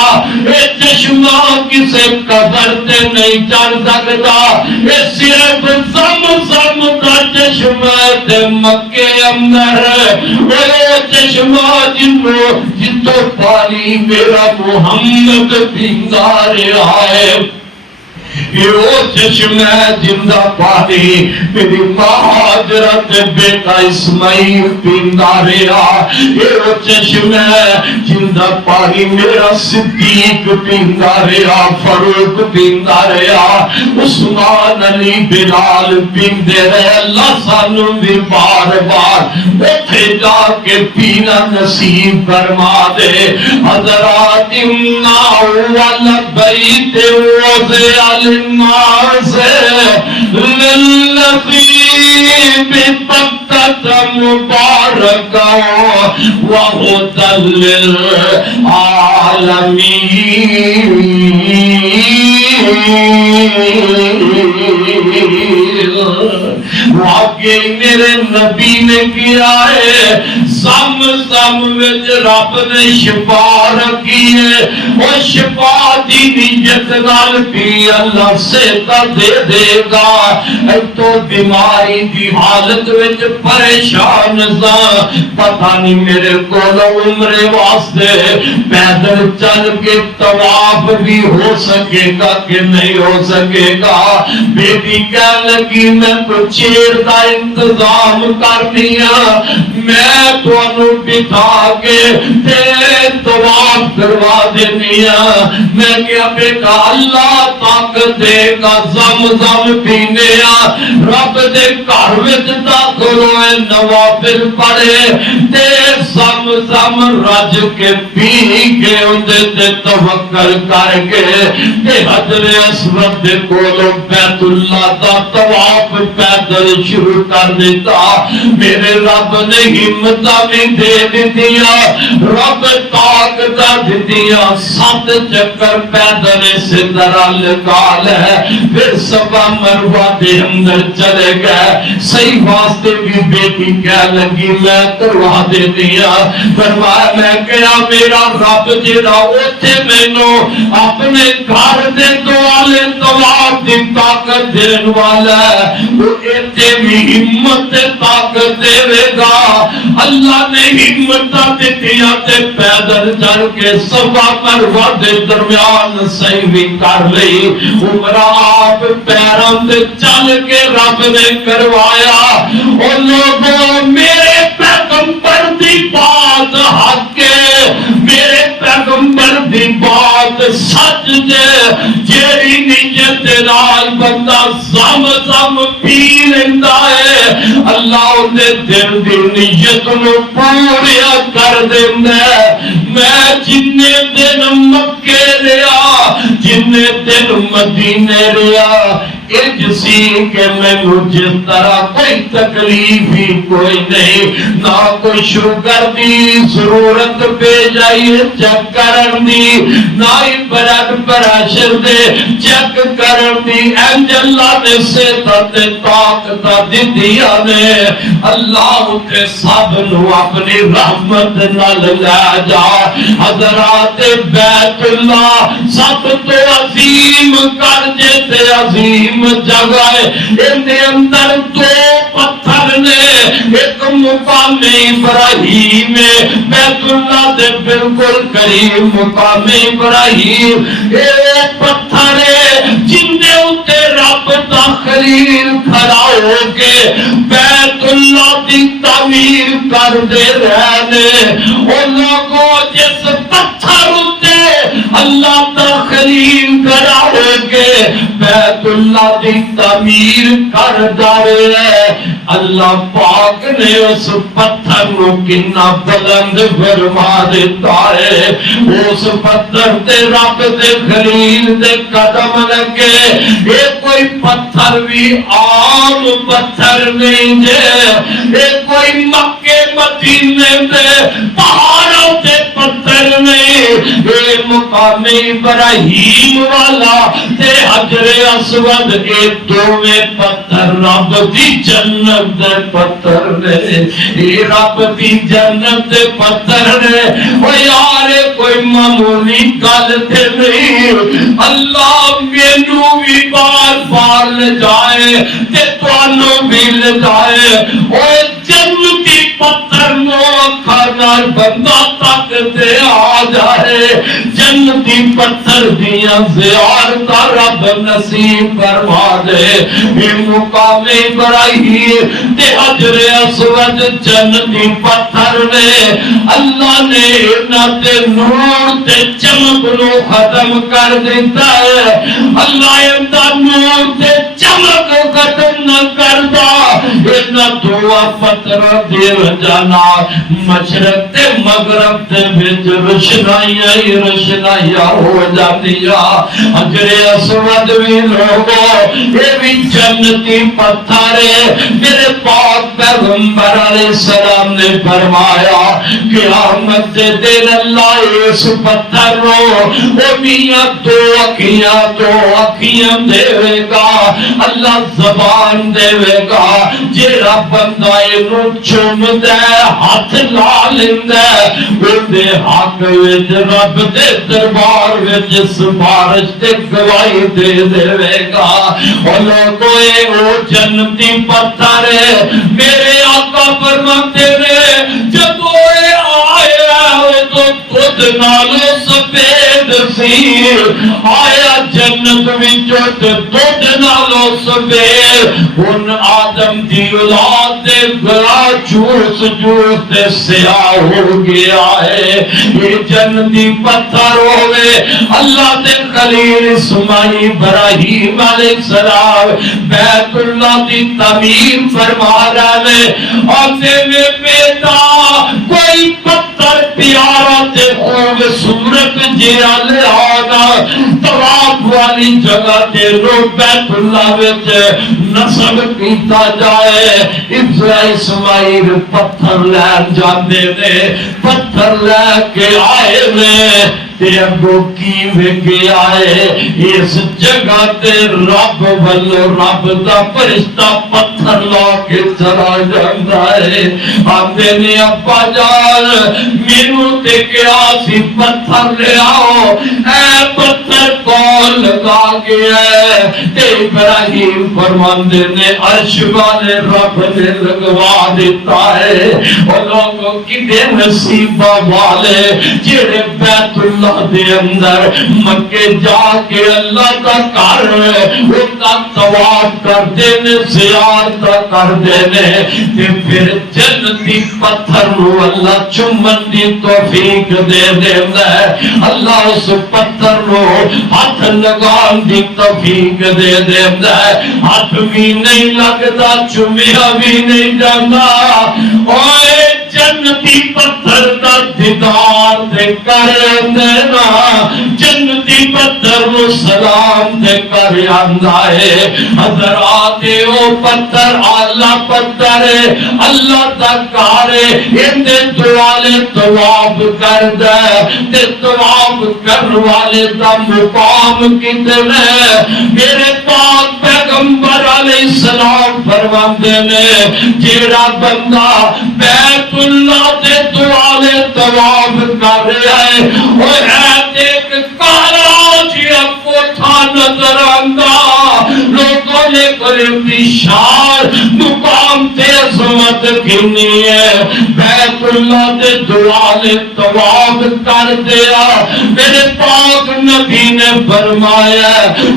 یہ چشمہ کسے قبر تے نہیں چڑھ سکدا، یہ صرف زمزم دا چشمہ تے مکے اندر وہ چشمہ جنوں پانی میرا محمد پیندا رہا ہے، یہ وہ چشمہ جندا پانی میری ماں حضرت بیٹا اسماعیل پیندا رہا، یہ وہ چشمہ جندا پانی میرا صدیق پیندا رہا، فاروق پیندا رہا، عثمان علی بلال پیندے رہے۔ اللہ سانو بھی بار بار اوتھے جا کے پینا نصیب فرما دے۔ حضرات امنا والبیت وضع للناس للذی ببکۃ مبارکا وہدی للعالمین۔ واقعی میرے نبی نے کیا ہے، زمزم وچ رب نے شفا رکھی ہے، وہ شفا دی نیت نال بھی اللہ صحت دے دے گا۔ تو بیماری دی حالت وچ پریشان سا، پتہ نہیں میرے کول عمر واسطے پیدل چل کے طواف بھی ہو سکے گا کہ نہیں ہو سکے گا۔ بیٹی کہنے لگی میں تو چیر دا انتظام کرنیا، میں تانوں بٹھا کے تے طواف کروا دینیا۔ میں کیا بیٹا اللہ طاقت دے گا، زمزم پینے رب دے گھر وچ داخل ہوئے، نوافل پڑھے تے زمزم رج کے پی کے اندے تے توکل کر کے تے حجر اسود دے کولوں بیت اللہ دا طواف پیدل شروع کر دیتا۔ میرے رب نے ہمت بھی دے دیا، رب طاقت دیا، 7 چکر پیدل سے طرح لگا لے، پھر صفا مروہ دے اندر چلے گئے۔ صحیح واسطے بھی بیٹی کہہ لگی میں کروا دے دیا، فرمایا میں کہا میرا رب جڑا اوتھے مینوں اپنے گھر دے دوالے طواف دی طاقت دین والا ہے، وہ ایتھے بھی ہمت طاقت دے گا۔ اللہ نے ہمت دتیاں تے پیدل چل کے صفا مروہ دے درمیان صحیح بھی کر لئی، عمرہ آپ پیراں تے چل کے رب نے کروایا۔ اور لوگوں میرے پیغمبر دی بات حق ہے، میرے پیغمبر دی بات سچ جے، جیڑی نیت نال بندہ زمزم پی لیندا ہے، اللہ دے دل دی نیت نو پورا کر دیندا ہے۔ میں جنے دن مکے رہا، جنے دن مدینے رہا، اج سی کہ میں جس طرح کوئی تکلیف ہی کوئی نہیں، نہ کوئی شوگر دی ضرورت پہ جائیے چیک کرن دی، نہ ہی بلڈ پریشر دے چیک کرن دی، انج اللہ نے صحت طاقت دتیا نے۔ اللہ تے سب نو اپنی رحمت نال لے جا۔ حضرات بیت اللہ سب تو عظیم کرجے تے عظیم جگہ ہے، ان دے اندر 2 پتھر نے، ایک مقام ابراہیم ہے، بیت اللہ دے بالکل قریب مقام ابراہیم، ایک پتھر ہے جن دے اتے رب دا خلیل کھڑا ہو کے بیت اللہ دی تعمیر تعمیر کر دے رہنے او لوگوں جس پتھر اتے اللہ دا خلیل کھڑا ہو کے بیت اللہ دی تعمیر کر دے اللہ پاک نے اس پتھر کو کنا بلند فرما دیتا ہے اس پتھر تے رب دے خلیل دے قدم لگے یہ کوئی پتھر بھی عام پتھر نہیں جے یہ کوئی مکے مدینے دے پہاڑوں تے پتھر نہیں یہ مقام ابراہیم والا تے حجر اسود یہ دوویں پتھر رب دی جنت دے پتھر نے یہ رب دی جنت دے پتھر نے او یار کوئی معمولی گل تے نہیں اللہ مینوں بھی بار بار لے جائے تے تانوں بھی لے جائے او جنتی پتھر نو کھانا بندہ تک تے آ جائے جنتی پتھر دیاں زیارتاں رب نصیب فرما دے یہ مقام ابراہیم تے حجر اسود جنتی پتھر نے اللہ نے انہاں تے نور تے چمک نو ختم کر دیتا ہے اللہ انہاں نور تے چمک ختم نہ کردا انہاں دو پتھر دے جانا مشرق تے مغرب تے وچ روشنائیاں ہی روشنائیاں ہو جاندیاں حجر اسود بھی لوگو یہ بھی جنتی پتھر ہے میرے پاک پیغمبر علیہ السلام نے فرمایا قیامت کے دن اللہ اس پتھر رو وہ میاں دو اکھیاں دے گا اللہ زبان دے گا جیڑا بندہ اینو چوم دے ہاتھ لا لیندا او دے حق وچ رب دے دربار وچ سفارش تے گواہی دے دے گا او لوگوں او جنتی پتھر میرے آقا فرماتے نے جب اے آیا تو خود نالو سفید سی آیا جنت وچوں تے خود نالو سفید ان آدم دی اولاد دے گلا چوس تے سیاہ ہو گیا ہے یہ جنتی پتھر ہوئے اللہ دے خلیل اسماعیل ابراہیم علیہ السلام بیت اللہ دی تعمیر فرما رہے اور میں بیٹا کوئی پتھر پیارا تے خوبصورت جہا لے آنا طواف والی جگہ تے رو بیت اللہ وچ نصب کیتا جائے اسماعیل پتھر لین جاندے نے پتھر لے کے آئے نے تے اگو کی وگے آئے اس جگہ تے رب والو رب دا فرشتہ پتھر لا کے چلا جاندا ہے آندے نے ابا جان مینوں تے کیا سی پتھر لے آؤ اے پتھر کون لگا گیا ہے تے ابراہیم فرماندے نے عرش والے رب نے لگوا دیتا ہے اور لوگوں کی دے نصیبہ والے جڑے بیت اللہ دے اندر مکے جا کے اللہ کا گھر ان کا طواف کر دینے زیارت کر دینے تے پھر جنتی پتھر نو اللہ چومن دی توفیق دے دینا ہے اللہ اس پتھر نو ہاتھ لگان دی توفیق دے دینا ہے ہاتھ بھی نہیں لگتا چومیا بھی نہیں جانا اوے جنتی پتھر دا دیدار دے کر دینا جنتی پتھر نو سلام دے کر آندا ہے حضرات او پتھر آلہ پتھر اللہ دا گھر اندے دوالے طواف کر دے تے طواف کرن والے دا مقام کتنا میرے پاک پیغمبر علیہ السلام فرماندے نے جیڑا بندہ بیت اللہ دے دوالے طواف کر رہا ہے وہ ایک کالا جیا کوٹھا نظر آندا لوگوں نے کرے پیشار مقام تے عظمت کتنی ہے. بیت اللہ دے دوالے طواف کر دیا. میرے پاک نبی نے فرمایا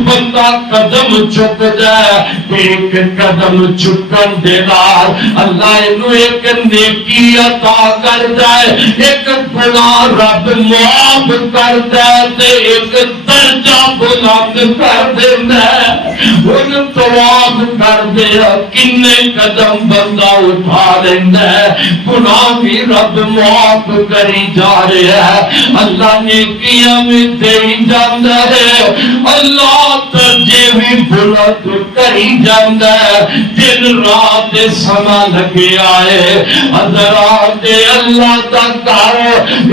بندہ قدم چک جائے, ایک قدم چکن دے نال اللہ انہوں ایک نیکی عطا کر جائے, ایک گناہ رب معاف کر دے, ایک درجہ بلند کر دینا ہے. ان طواف کر دیا کنے قدم بندہ اٹھا لینا ہے, گناہ بھی رب معاف کری جا رہا ہے. اللہ نیکیاں میں دے جاندہ ہے, اللہ درجے بھی بلند کری جاندہ ہے. دن رات سما لگے آئے حضرات اللہ دا گھر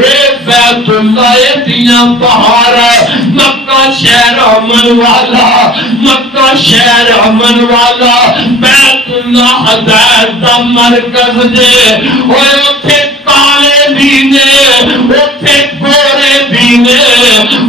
اے بیت اللہ دیاں بہار, مکہ شہر امن والا, مکہ شہر امن والا, بیت اللہ ہدایت دا مرکز دے. اوے اوتھے کالے بھی نے, اوتھے گورے بھی نے,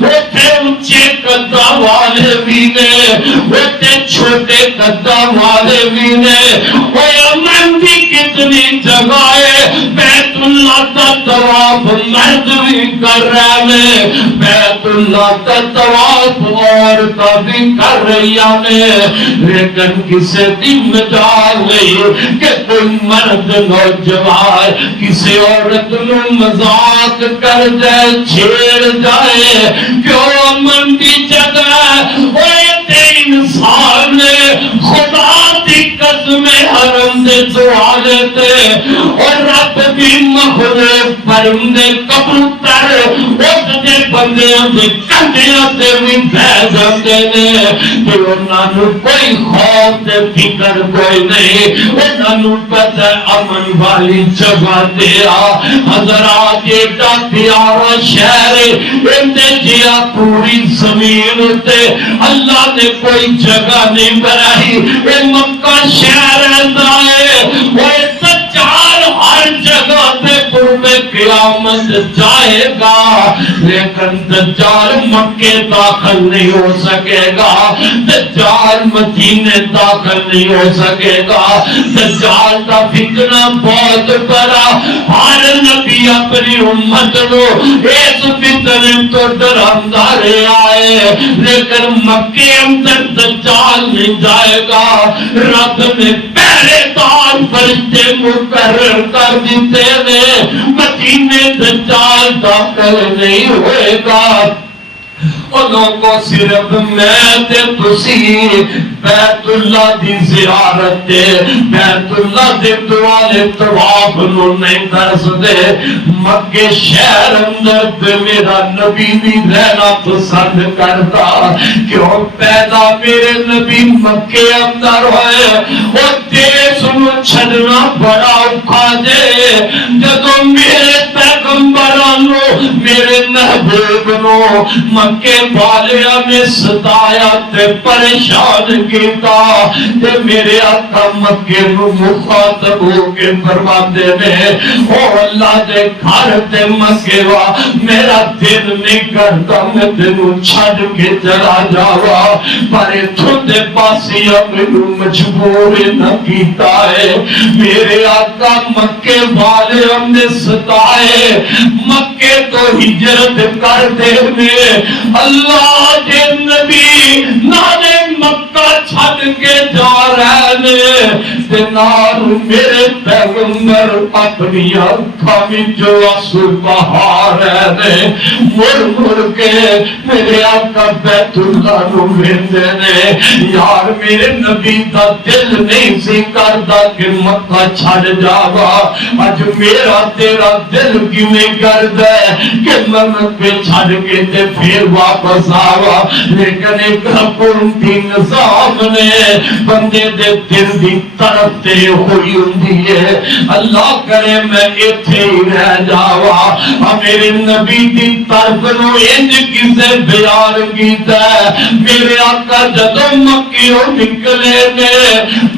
اوتھے اونچے قداں والے بھی نے, اوتھے چھوٹے قداں والے بھی نے. اوے امن بھی کتنی جگہ ہے, بیت اللہ کا طواف مرد بھی کر رہے ہیں, بیت اللہ کا طواف عورتیں بھی کر رہی ہیں. لیکن کسی دن مجال نہیں کہ کوئی مرد نوجوان کسی عورت نو مذاق کر جائے, چھیڑ جائے. کیوں امن کی جگہ اوے انسان نے خدا کی قسم حرم دے دعا لیتے اور رب بھی مخلوق پرندے کبوتر اس دے بندیاں دے کندیاں تے بھی بہ جاندے نے کہ انہاں نوں کوئی خوف تے فکر کوئی نہیں, انہاں نوں پتہ امن والی جگہ تے آ. حضرات ایڈا پیارا شہر اندے جیا پوری زمین تے اللہ نے کوئی جگہ نہیں بنائی. اے مکہ شہر ہے, وہ دجال ہر جگہ تے قرب قیامت جائے گا, لیکن دجال مکے داخل نہیں ہو سکے گا, دجال مدینے داخل نہیں ہو سکے گا. دجال کا فتنہ بہت بڑا, ہر نبی اپنی امت کو اس فتنے تو ڈراتا رہا ہے, لیکن مکے اندر دجال نہیں جائے گا. رب نے پہلے دار فرشتے مقرر کر دیتے نے, مدینے دجال داخل نہیں ہوئے گا. انہوں کو صرف میں تے تسی بیت اللہ دی زیارت دے, بیت اللہ دے دوالے طواف نو نہیں کر سکتے. مکے شہر اندر تے میرا نبی بھی رہنا پسند کرتا, کیوں پیدا میرے نبی مکے اندر ہوئے اور دیس نو چھڑنا بڑا اوکھا دے. جدو میرے پیغمبرانو میرے محبوب نو مکے والیاں نے ستایا تے پریشان کیتا, تے میرے آقا مکے نو مخاطب ہو کے فرماندے نے او اللہ دے گھر تے مکے وا, میرا دل نہیں کرتا میں تینوں چھڈ کے چلا جاوا, پر اتھوں دے پاسیاں مینوں مجبور نہ کیتا ہے. میرے آقا مکے والیاں نے ستائے, مکے تو ہجرت کر دے نے. اللہ کے نبی نانے مکہ چھڑ کے جا رہے نے, نال میرے پیغمبر اپنی آنکھاں وچ آنسو بہا رہے نے. مڑ مڑ کے میرے آقا بیت اللہ نو ویندے نے, یار میرے نبی دا دل نہیں سی کردا کہ مکہ چھڑ جاوا, اج میرا تیرا دل کیویں کردا ہے کہ میں مکے چھڑ کے تے پھر واپس آوا. لیکن ایک حکومتی نظام نے بندے دے دل دی طرف تے ہوئی ہوندی ہے, اللہ کرے میں ایتھے ہی رہ جاوا. میرے نبی دی طرف نو انج کسے بیان کیتا ہے, میرے آقا جدوں مکیوں نکلے نے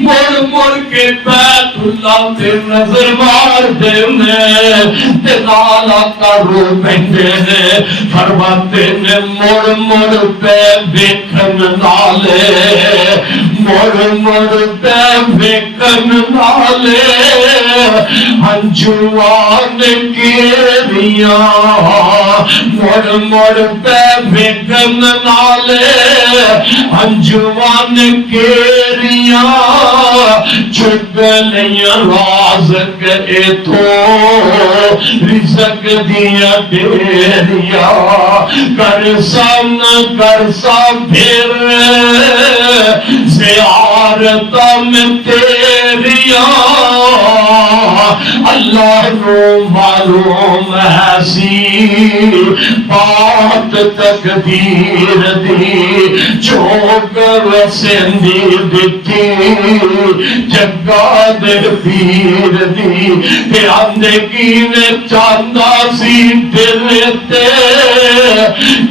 مڑ مڑ کے بیت اللہ تے نظر مار دے نے, تے نال آقا رو پیندے نے, فرماتے نے مڑ مڑ پہ ویکھن نالے, مڑ مڑ پہ ویکھن نالے ہنجوان کیریاں مڑ مڑ پہ ویگن نالے ہنجوان کیریاں چک لیاں رازق ایتھو رزق دیا ڈیریا کرسا پھر زیارت میں تیریا اللہ نو معلوم ہے سی بات تقدیر دی جو وسندی دتی جگہ دے پیر دی پیاندگی نے چاندہ سی دل تے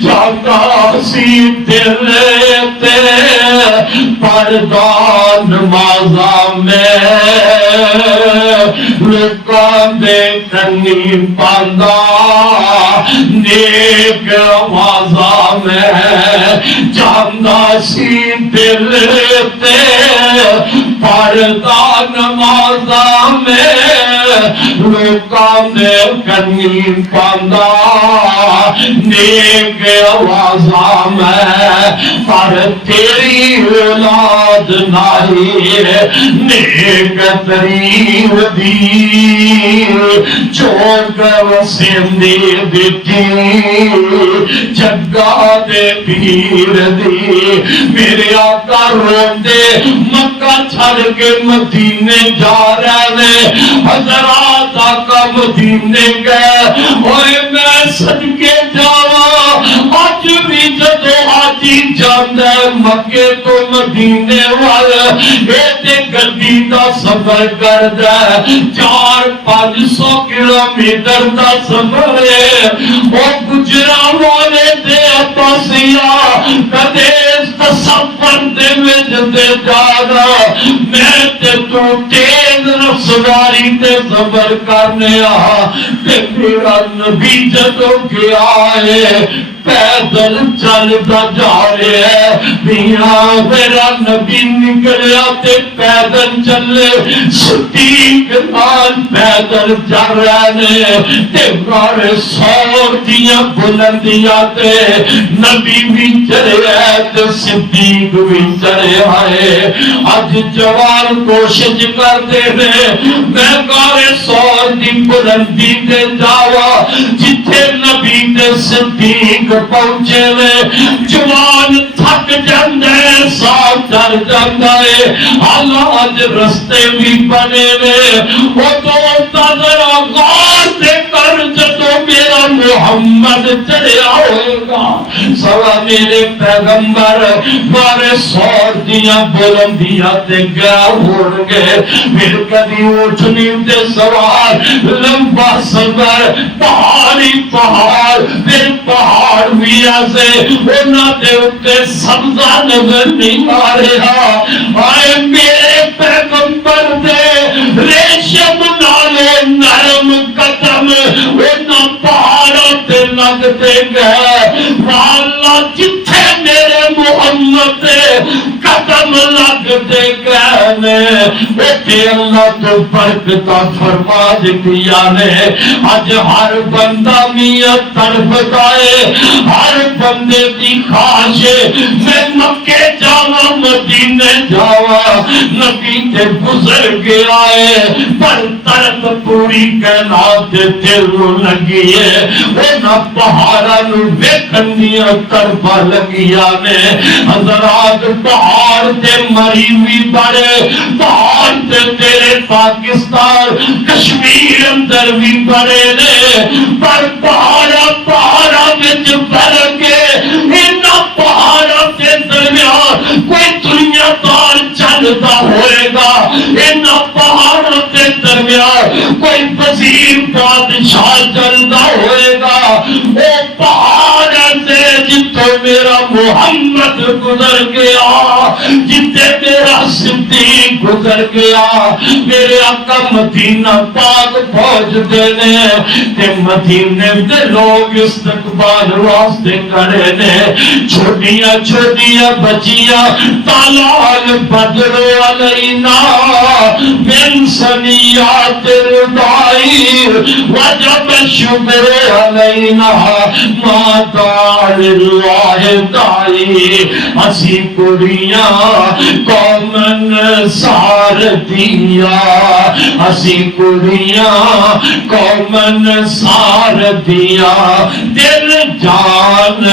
چاندہ سی دل تے پردان نمازہ میں لکان دے کنی پاندہ نیک آوازہ میں چاندہ سی دل تے پردان نمازہ میں لکان دے کنی پاندہ نیک آوازہ میں پر تیری اولاد نہیں نیک ترین دی چوک وسندی دیتی جگہ دے پیر دی میرے آقا روندے مکہ چھڑ کے مدینے جا رہے حضرات آقا مدینے گئے اوے میں صدقے جاواں آج بھی جدو آجی جاندہ مکے تو مدینے والا ایتے گڈی دا سفر کر دے 400-500 کلومیٹر دا سفر ہے وہ گجرا والے دے پاسیا کدے تصور دے میں جدے جانا میں تے تو تیز رفتاری تے سفر کرنے تے میرا نبی جدو گیا ہے پیدل چلتا جا رہے ہیں میاں میرا نبی نکلیا تے پیدل چلے صدیق نال پیدل چل رہے ہیں تے مارے سور دیاں بلندیاں تے نبی بھی چلے آئے تے صدیق بھی چلے آئے آج جوان کوشش کر دے رہے میں مارے سور دی بلندی تے جاوا جتھے نبی تے صدیق پہنچے میں جوان تھک جاندے ساتھ چڑھ جاندے حالات رستے بھی بنے میں وہ تو نظر غور دے کر جدو میرا محمد چڑھیا ہوئے گا سوا میرے پیغمبر مارے سور دیاں بلندیاں تے گیا ہوڑ گئے پھر کدی اٹھنی تے سوار لمبا سفر پہاڑی پہاڑ پھر پہاڑ بھی ایسے انہاں دے اتے سبزہ نظر نہیں آ رہا آئے میرے پیغمبر دے ریشم نالے نرم قدم انہاں پہاڑوں تے لگتے گئے واللہ جتھے میرے محمد قدم لگتے گئے بیٹے اللہ تو برکتہ فرما دیا نے آج ہر بندہ میاں طرف دائے ہر بندے دی خواہش میں مکے جاوا مدینے جاوا نبی تے گزر گیا ہے پر طرف پوری کائنات دل لگی ہے وہ پہاڑاں نو ویکھن دیاں طرفاں لگیاں نے حضرات پہاڑ تے مری بھی بڑے پہاڑ تے تیرے پاکستان کشمیر اندر بھی بڑے نے پر پہاڑاں وچ فرق ہے انہاں پہاڑاں کے درمیان کوئی دنیا دار چلتا ہوئے گا انہاں پہاڑوں کے درمیان کوئی وزیر بادشاہ چلتا ہوئے گا وہ پہاڑ سے جتوں میرا محمد گزر گیا، جتنے میرا صدیق گزر گیا، میرے آقا مدینہ پاک پہنچ دینے تے مدینے دے لوگ استقبال واسطے کھڑے نے، چھوٹیاں چھوٹیاں بچیاں طلال بدر علینا من سنیات الدائی وجب شکر علینا ما دار اللہ دائی، اسی کڑیاں قومن سار دیا، اسی کڑیاں قومن سار دیا، دل جان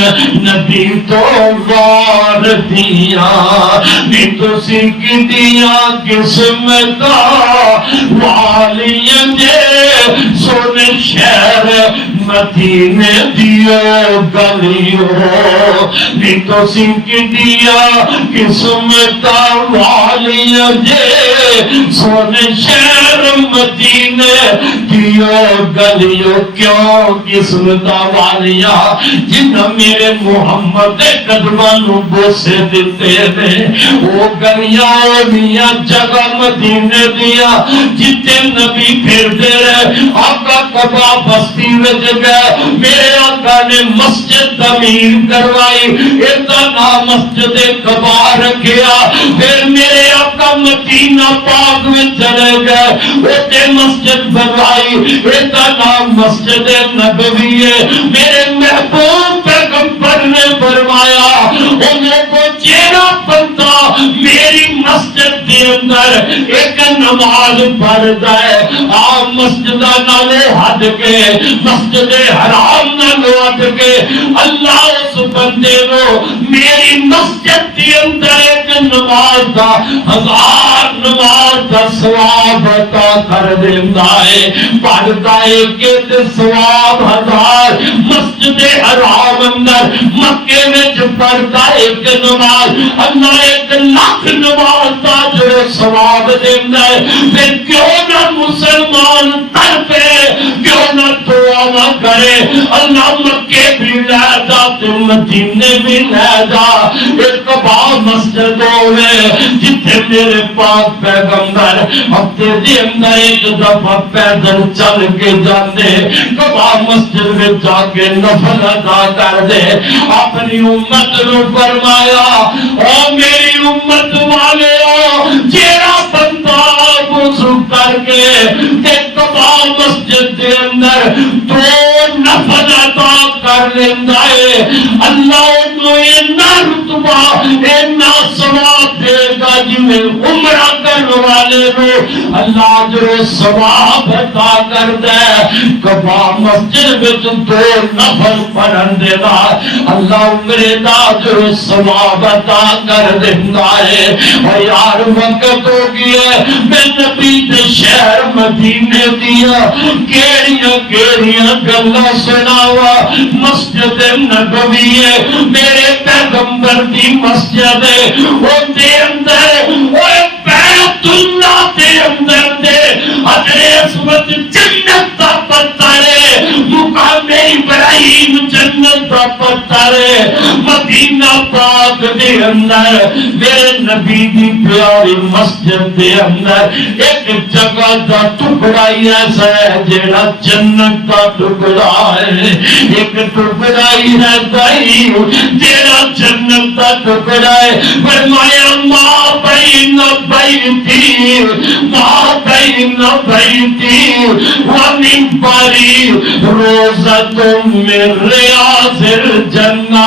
نبی تو وار دیا، نی تسی کی دیا قسمت والیاں جے سن شہر مدینے دیو گلیو، نی تسی کی دیا قسمت والیاں جے سن شہر مدینے دیو گلیو، کیوں قسمت والیاں جنہ میرے محمد قدماں نو بوسے دیتے نے، وہ گلیاں میاں جگہ مدینے دیا جتے نبی پھر دے رہے، آقا قبا بستی وچ گئے، میرے آقا نے مسجد تعمیر کروائی، اتنا مسجد قبا رکھیا، پھر میرے آقا مدینہ پاک میں چلے گئے، اتے مسجد بنوائی، اتنا مسجد نبوی ہے، میرے محبوب پیغمبر نے فرمایا انہیں کو چیرا بندہ میری مسجد کے اندر ایک نماز پڑھتا ہے، آپ مسجدہ نالے ہٹ کے مسجد حرام نالے ہٹ کے اللہ اس بندے کو میری مسجد کے اندر ایک نماز دا 1000 نماز دا ثواب عطا کر دیتا ہے، پڑھتا ہے کہ ثواب 1000 مسجد حرام اندر مکے میں جو پڑھتا ہے ایک نماز اللہ 1,00,000 نماز دا جو ثواب دیتا ہے، پھر کیوں نہ مسلمان تڑپے، کیوں نہ دعا نہ کرے، اللہ مکے بھی لے جا تو مدینے بھی لے جا، ایک بار مسجدوں میں جتنے میرے پاک پیغمبر ہفتے دے اندر ایک دفعہ پیدل چل کے جاندے، کبا مسجد میں جا کے نفل ادا کر دے، اپنی امت نو فرمایا او میری امت والے جیڑا بندہ وضو کر کے کبا مسجد کے اندر 2 نفل ادا کر لیندا ہے، اللہ انہوں اینا رتبہ اینا ثواب دے گا جنہیں عمرہ کرنے والے کو اللہ جو ثواب عطا کر دے، کبا مسجد میں 2 نفل پڑھن دے گا اللہ عمرے دا جو ثواب عطا کر دیتا ہے۔ اور یار وقت ہو گیا میں نبی دے شہر مدینے دیا کیڑیاں گلاں سناوا، مسجد نبوی ہے میرے پیغمبر دی مسجد ہے، وہ دے اندر وہ بیت اللہ دے اندر دے اگر اس وقت جنت دا پتھر ہے، مقام ابراہیم جنت دا پتھر ہے، مدینہ پاک دے اندر میرے نبی دی پیاری مسجد دے اندر ایک جگہ دا ٹکڑا ہی ایسا ہے جیڑا جنت دا ٹکڑا ہے، ایک ٹکڑا ہی رہتا ہی جیڑا جنت دا ٹکڑا ہے، فرمایا ماں بین بیتی ماں بین بیتی ومنبری روزۃ من ریاض الجنہ،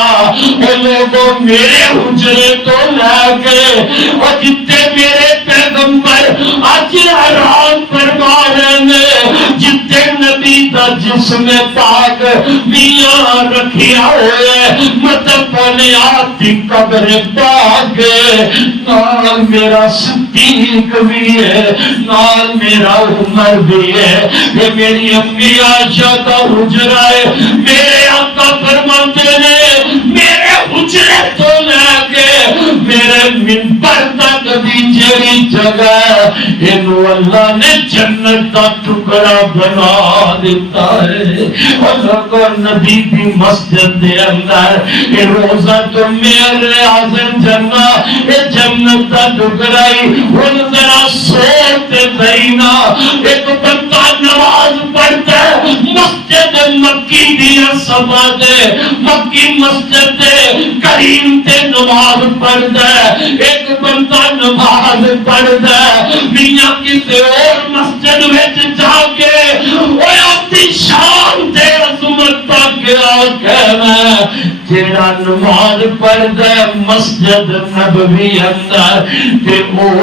اے لوگوں میرے حجرے تو لے گئے اور جتنے میرے پیغمبر آج حرام فرما رہے ہیں، جتنے نبی دا جسم پاک میاں رکھیا ہوئے مطلب بنیاد دی قبر پاک، نال میرا صدیق بھی ہے نال میرا عمر بھی ہے، یہ میری امی عائشہ کا حجرہ ہے، میرے آقا فرماتے ہیں میرے حجرے تو لے کے میرے منبر تک دی جیڑی جگہ اینو اللہ نے جنت کا ٹکڑا بنا دیتا ہے. اور نبی دی مسجد دے اندر اے روزہ تو میرے حاضر جنہ اے جنت کا ٹکڑا ہی ان ذرا سوتے دینا. ایک بندہ نماز پڑھتا ہے مسجد مکی دیا سماج مکی مسجد کریم تے نماز پڑھتا ہے. ایک بندہ نماز پڑھتا ہے میاں کسی اور مسجد وچ جا کے وہ اپنی شان تے عظمت تک کہنا جیڑا نماز پڑھتا ہے مسجد نبوی اندر تے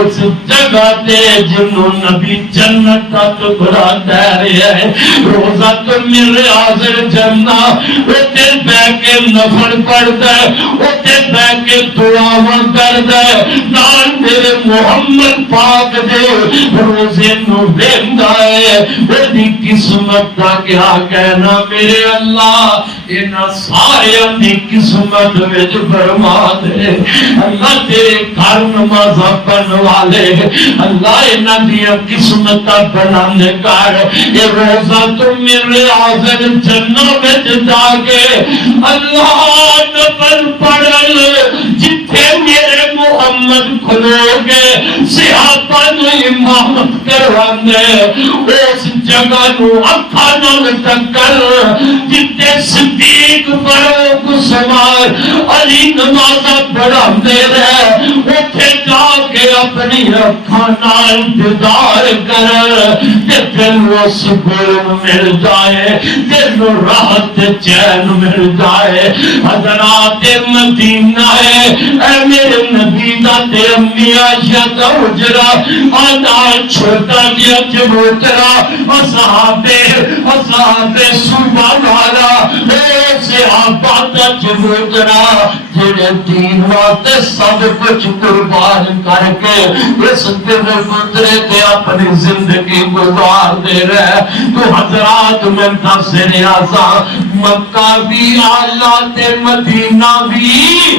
اس جگہ تے جنوں نبی جنت کا ٹکڑا دے رہا ہے. روزہ تو میرے حاضر جنہ اوتے بیٹھ کے نفل پڑھتا ہے اوتے بیٹھ کے دعاواں کردا ہے نال میرے محمد پاک دے روزے نو ویندا ہے. اودی قسمت دا کیا کہنا میرے اللہ انہاں سارے دی قسمت وچ فرما دے. اللہ تیرے گھر نماز پڑھن والے اللہ انہاں دی قسمت بلند کر. یہ روزہ تو میرے حاضر جنت وچ جا کے اللہ نفل پڑھن جتھے میرے محمد کھلو گے صحابہ نو امامت کروانے اس جگہ نو اکھاں نال تکل جتھے صدیق فاروق عثمان علی نماز پڑھاندے رہے اوتھے جا کے اپنی اکھاں نال دیدار کر تے دل نو سکون مل جائے دل نو راحت چین مل جائے. حضرات مدینہ ہے اے میرے نبی دا تے امی عائشہ دا حجرا آنال چھوٹا گیا چبوترا اصحابے صوبہ والا اے صحابہ دا چبوترا جڑے دین واسطے سب کچھ قربان کر کے اس دن گزرے تے اپنی زندگی گزار دے رہے. تو حضرات میں دس ریاضہ مکہ بھی آلہ تے مدینہ بھی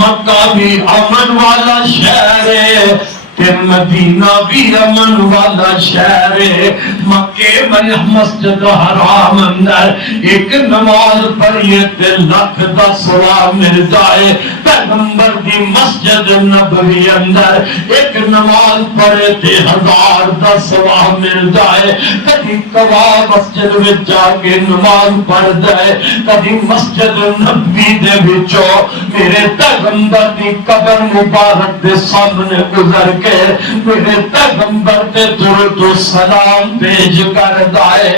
مکہ بھی امن والا شہر ہے تے مدینہ بھی امن والا شہر ہے. مکے میں مسجد حرام اندر ایک نماز پڑھیے تے لکھ دا ثواب مل جائے. پیغمبر دی مسجد نبوی اندر ایک نماز پڑھے تے 1000 دا ثواب مل جائے. کبھی کبا مسجد وچ جا کے نماز پڑھ جائے کبھی مسجد نبوی دے وچوں میرے پیغمبر دی قبر مبارک دے سامنے گزر کے میرے پیغمبر تے درود و سلام بھیج کر دائے.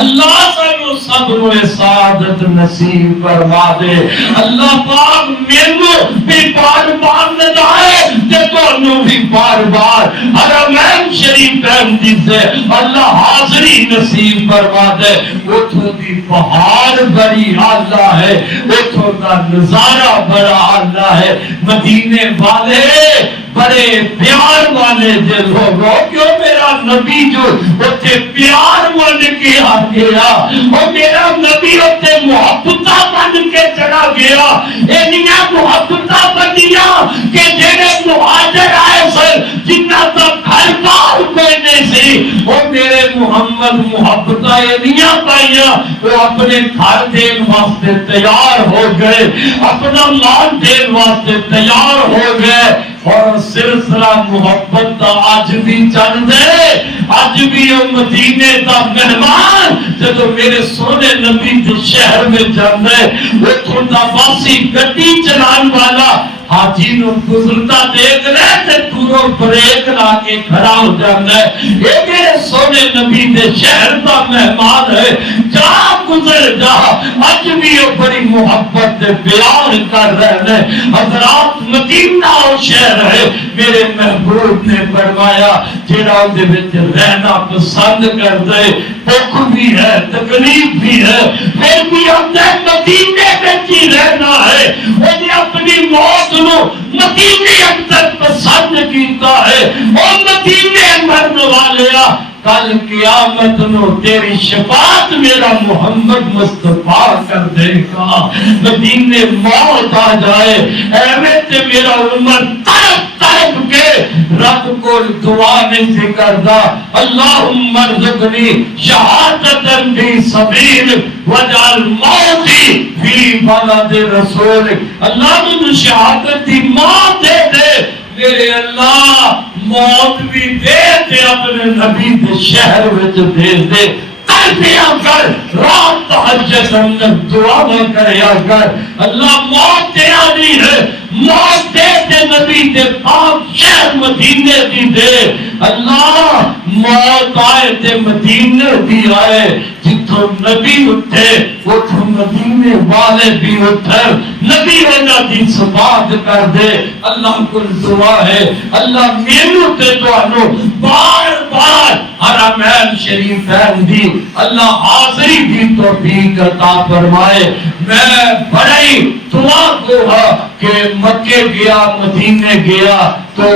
اللہ سانو سب نو سعادت نصیب فرما دے. اللہ پاک مینوں بھی بار بار ندائے تے تانوں بھی بار بار حرمین شریفین دی سے اللہ حاضری نصیب فرما دے. اوتھوں دی پہاڑ بڑی اعلیٰ ہے اوتھوں دا نظارہ بڑا اعلیٰ ہے. مدینے والے بڑے پیار والے جو لوگوں کیوں میرا نبی جو اتنے پیار بن کے آ گیا اور میرا نبی اتنے محبتہ بن کے چڑھا گیا. انہیاں محبتہ بنیاں کہ جنہیں مہاجر آئے سر جنہ تک گھر بار کوئی نہیں سی وہ میرے محمد محبتہ انہیاں پائیاں وہ اپنے گھر دین واسطے تیار ہو گئے اپنا مال دین واسطے تیار ہو گئے. اور سلسلہ محبت دا آج بھی چل دے. آج بھی مدینے دا مہمان جب میرے سونے نبی کے شہر میں جان دے وہ تھوڑا باسی گڈی چلان والا حاجی نو گزرتا دیکھ رہے تے پورو بریک لا کے کھڑا ہو جاتا ہے. یہ میرے سونے نبی دے شہر دا مہمان ہے جا گزر جا. آج بھی وہ بڑی محبت دے بیان کر رہے ہیں. حضرات مدینہ وہ شہر ہے میرے محبوب نے فرمایا جڑا دے وچ رہنا پسند کر دے دکھ بھی ہے تکلیف بھی ہے پھر بھی ہم نے مدینے وچ ہی رہنا ہے. وہ اپنی موت مدینے اندر پسند کیتا ہے اور مدینے مرن والیا کل قیامت نو تیری شفاعت میرا محمد مصطفیٰ کر دے گا. مدینے موت آ جائے ایویں تے میرا عمر تڑپ تڑپ کے رب کو دعا نہیں سے کردا اللہم ارزقنی شہادتاً فی سبیل وجعل موتی فی بلد رسول. اللہ مجھے شہادت دی موت دے دے میرے اللہ، موت بھی دے دے اپنے نبی دے شہر وچ دے دے. تڑپیا کر رات تہجد اندر دعا نہ کریا کر اللہ موت دے آنی ہے، موت دے دے نبی دے پاک شہر مدینے دی دے. اللہ موت آئے تے مدینے دی آئے، جتوں نبی اٹھے اتھوں مدینے والے بھی اٹھر نبی ہونا دی سبات کر دے. اللہ کو دعا ہے اللہ میرے تے توانو بار بار حرمین شریفین دی اللہ حاضری دی توفیق عطا فرمائے. میں بڑی دعا کو کہ مکے گیا مدینے گیا تو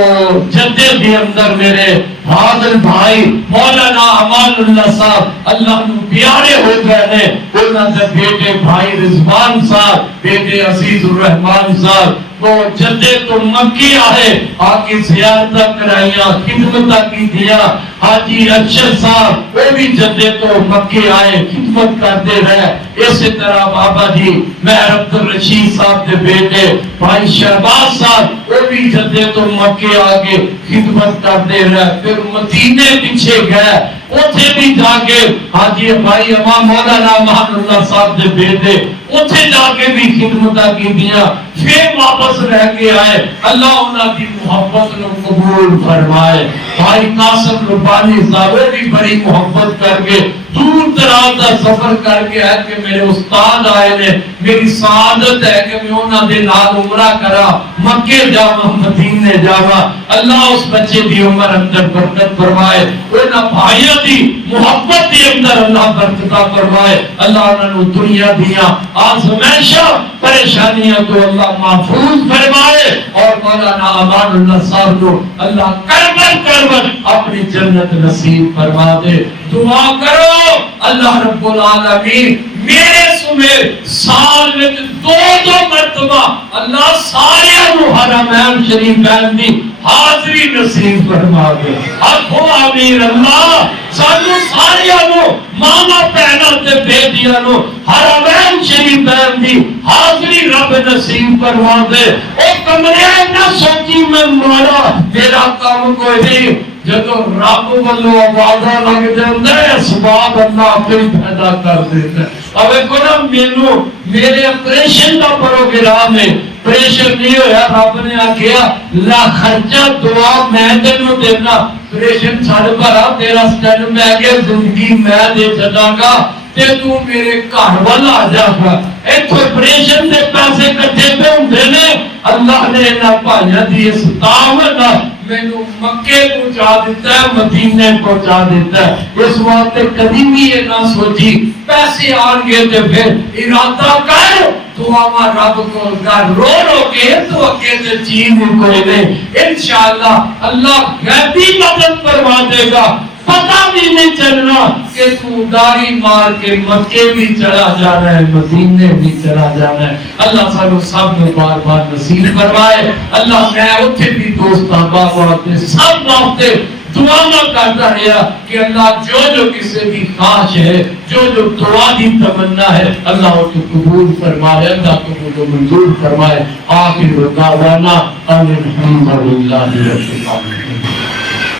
جدے دی اندر میرے حاضر بھائی مولانا امان اللہ صاحب اللہ نو پیارے ہو گئے نے. انہاں دے بیٹے بھائی رضوان صاحب بیٹے عزیز الرحمان صاحب وہ جدے تو مکی آئے آکے زیارتہ کرائیاں خدمتہ کی دیا. حاجی ارشد صاحب وہ بھی جدے تو مکی آئے خدمت کرتے رہے. اسی طرح بابا جی مہر عبدالرشید صاحب دے بیٹے بھائی شہباز صاحب وہ بھی جدے تو مکی آگے خدمت کرتے رہے. پھر مدینے پیچھے گئے اوتھے بھی جا کے حاجی بھائی امام مولانا امان اللہ صاحب دے بیٹے اوتھے جا کے بھی خدمتہ کی دیا. پھر واپس رہ کے آئے. اللہ انہاں کی محبت نو قبول فرمائے. بھائی قاسم ربانی صاحب بھی بڑی محبت کر کے دور دراز کا سفر کر کے ہے کہ میرے استاد آئے نے میری سعادت ہے کہ میں انہاں دے نال عمرہ کرا مکے جاواں مدینے جاواں. اللہ اس بچے دی عمر اندر برکت فرمائے. انہاں بھائیاں دی محبت دی اندر اللہ برکت فرمائے. اللہ انہاں نو دنیا دیاں آزمائشاں پریشانیاں تو اللہ محفوظ فرمائے اور مولانا امان اللہ صاحب کو اللہ کربت اپنی جنت نصیب فرما دے. دعا کرو اللہ رب العالمین میرے سمیں سال میں دو مرتبہ اللہ سارے حرمین شریفین دی حاضری نصیب فرما دے. آخو آمین. اللہ سانو سارے ماما پہنا تے بیٹیاں نو حرمین شریفین دی حاضری رب نصیب فرما دے. او کمرے نہ سوچی میں مارا میرا کام کوئی نہیں جدو رب والو آوازہ لگ جاندے اسباب اللہ اپنے پیدا کر دیتا ہے. اب ایک نا مینو میرے اپریشن کا پروگرام ہے پریشن نہیں ہویا رب نے آکھیا لا خرچہ دعا میں تینوں دینا پریشن چھڑ بھرا تیرا سٹینڈ میں گیا زندگی میں دے چلا گا تے تو میرے گھر والا آ جا گا. ایتھے پریشن دے پیسے کٹھے پہ ہوندے نے. اللہ نے انہاں بھائیاں دی اس دعوت مینوں مکے پہنچا دیتا ہے مدینے پہنچا دیتا ہے. اس واسطے کبھی بھی یہ نہ سوچی پیسے آن گے تے پھر ارادہ کر دعا رب کو کر رو رو کے تو اکیلے چیز کوئی نہیں. انشاءاللہ اللہ غیبی مدد فرما دے گا. پتہ بھی نہیں چلنا کہ تو داڑھی مار کے مکے بھی چلا جانا ہے مدینے بھی چلا جانا ہے. اللہ سانو سب کو بار بار نصیب فرمائے. اللہ میں اتھے بھی دوست احباب اپنے سب واسطے دعا نہ کرتا رہا کہ اللہ جو جو کسی کی خواہش ہے جو جو دعا دی تمنا ہے اللہ اس کو قبول فرمائے. اللہ کو منظور فرمائے. آخر دعوانا الحمدللہ رب العالمین.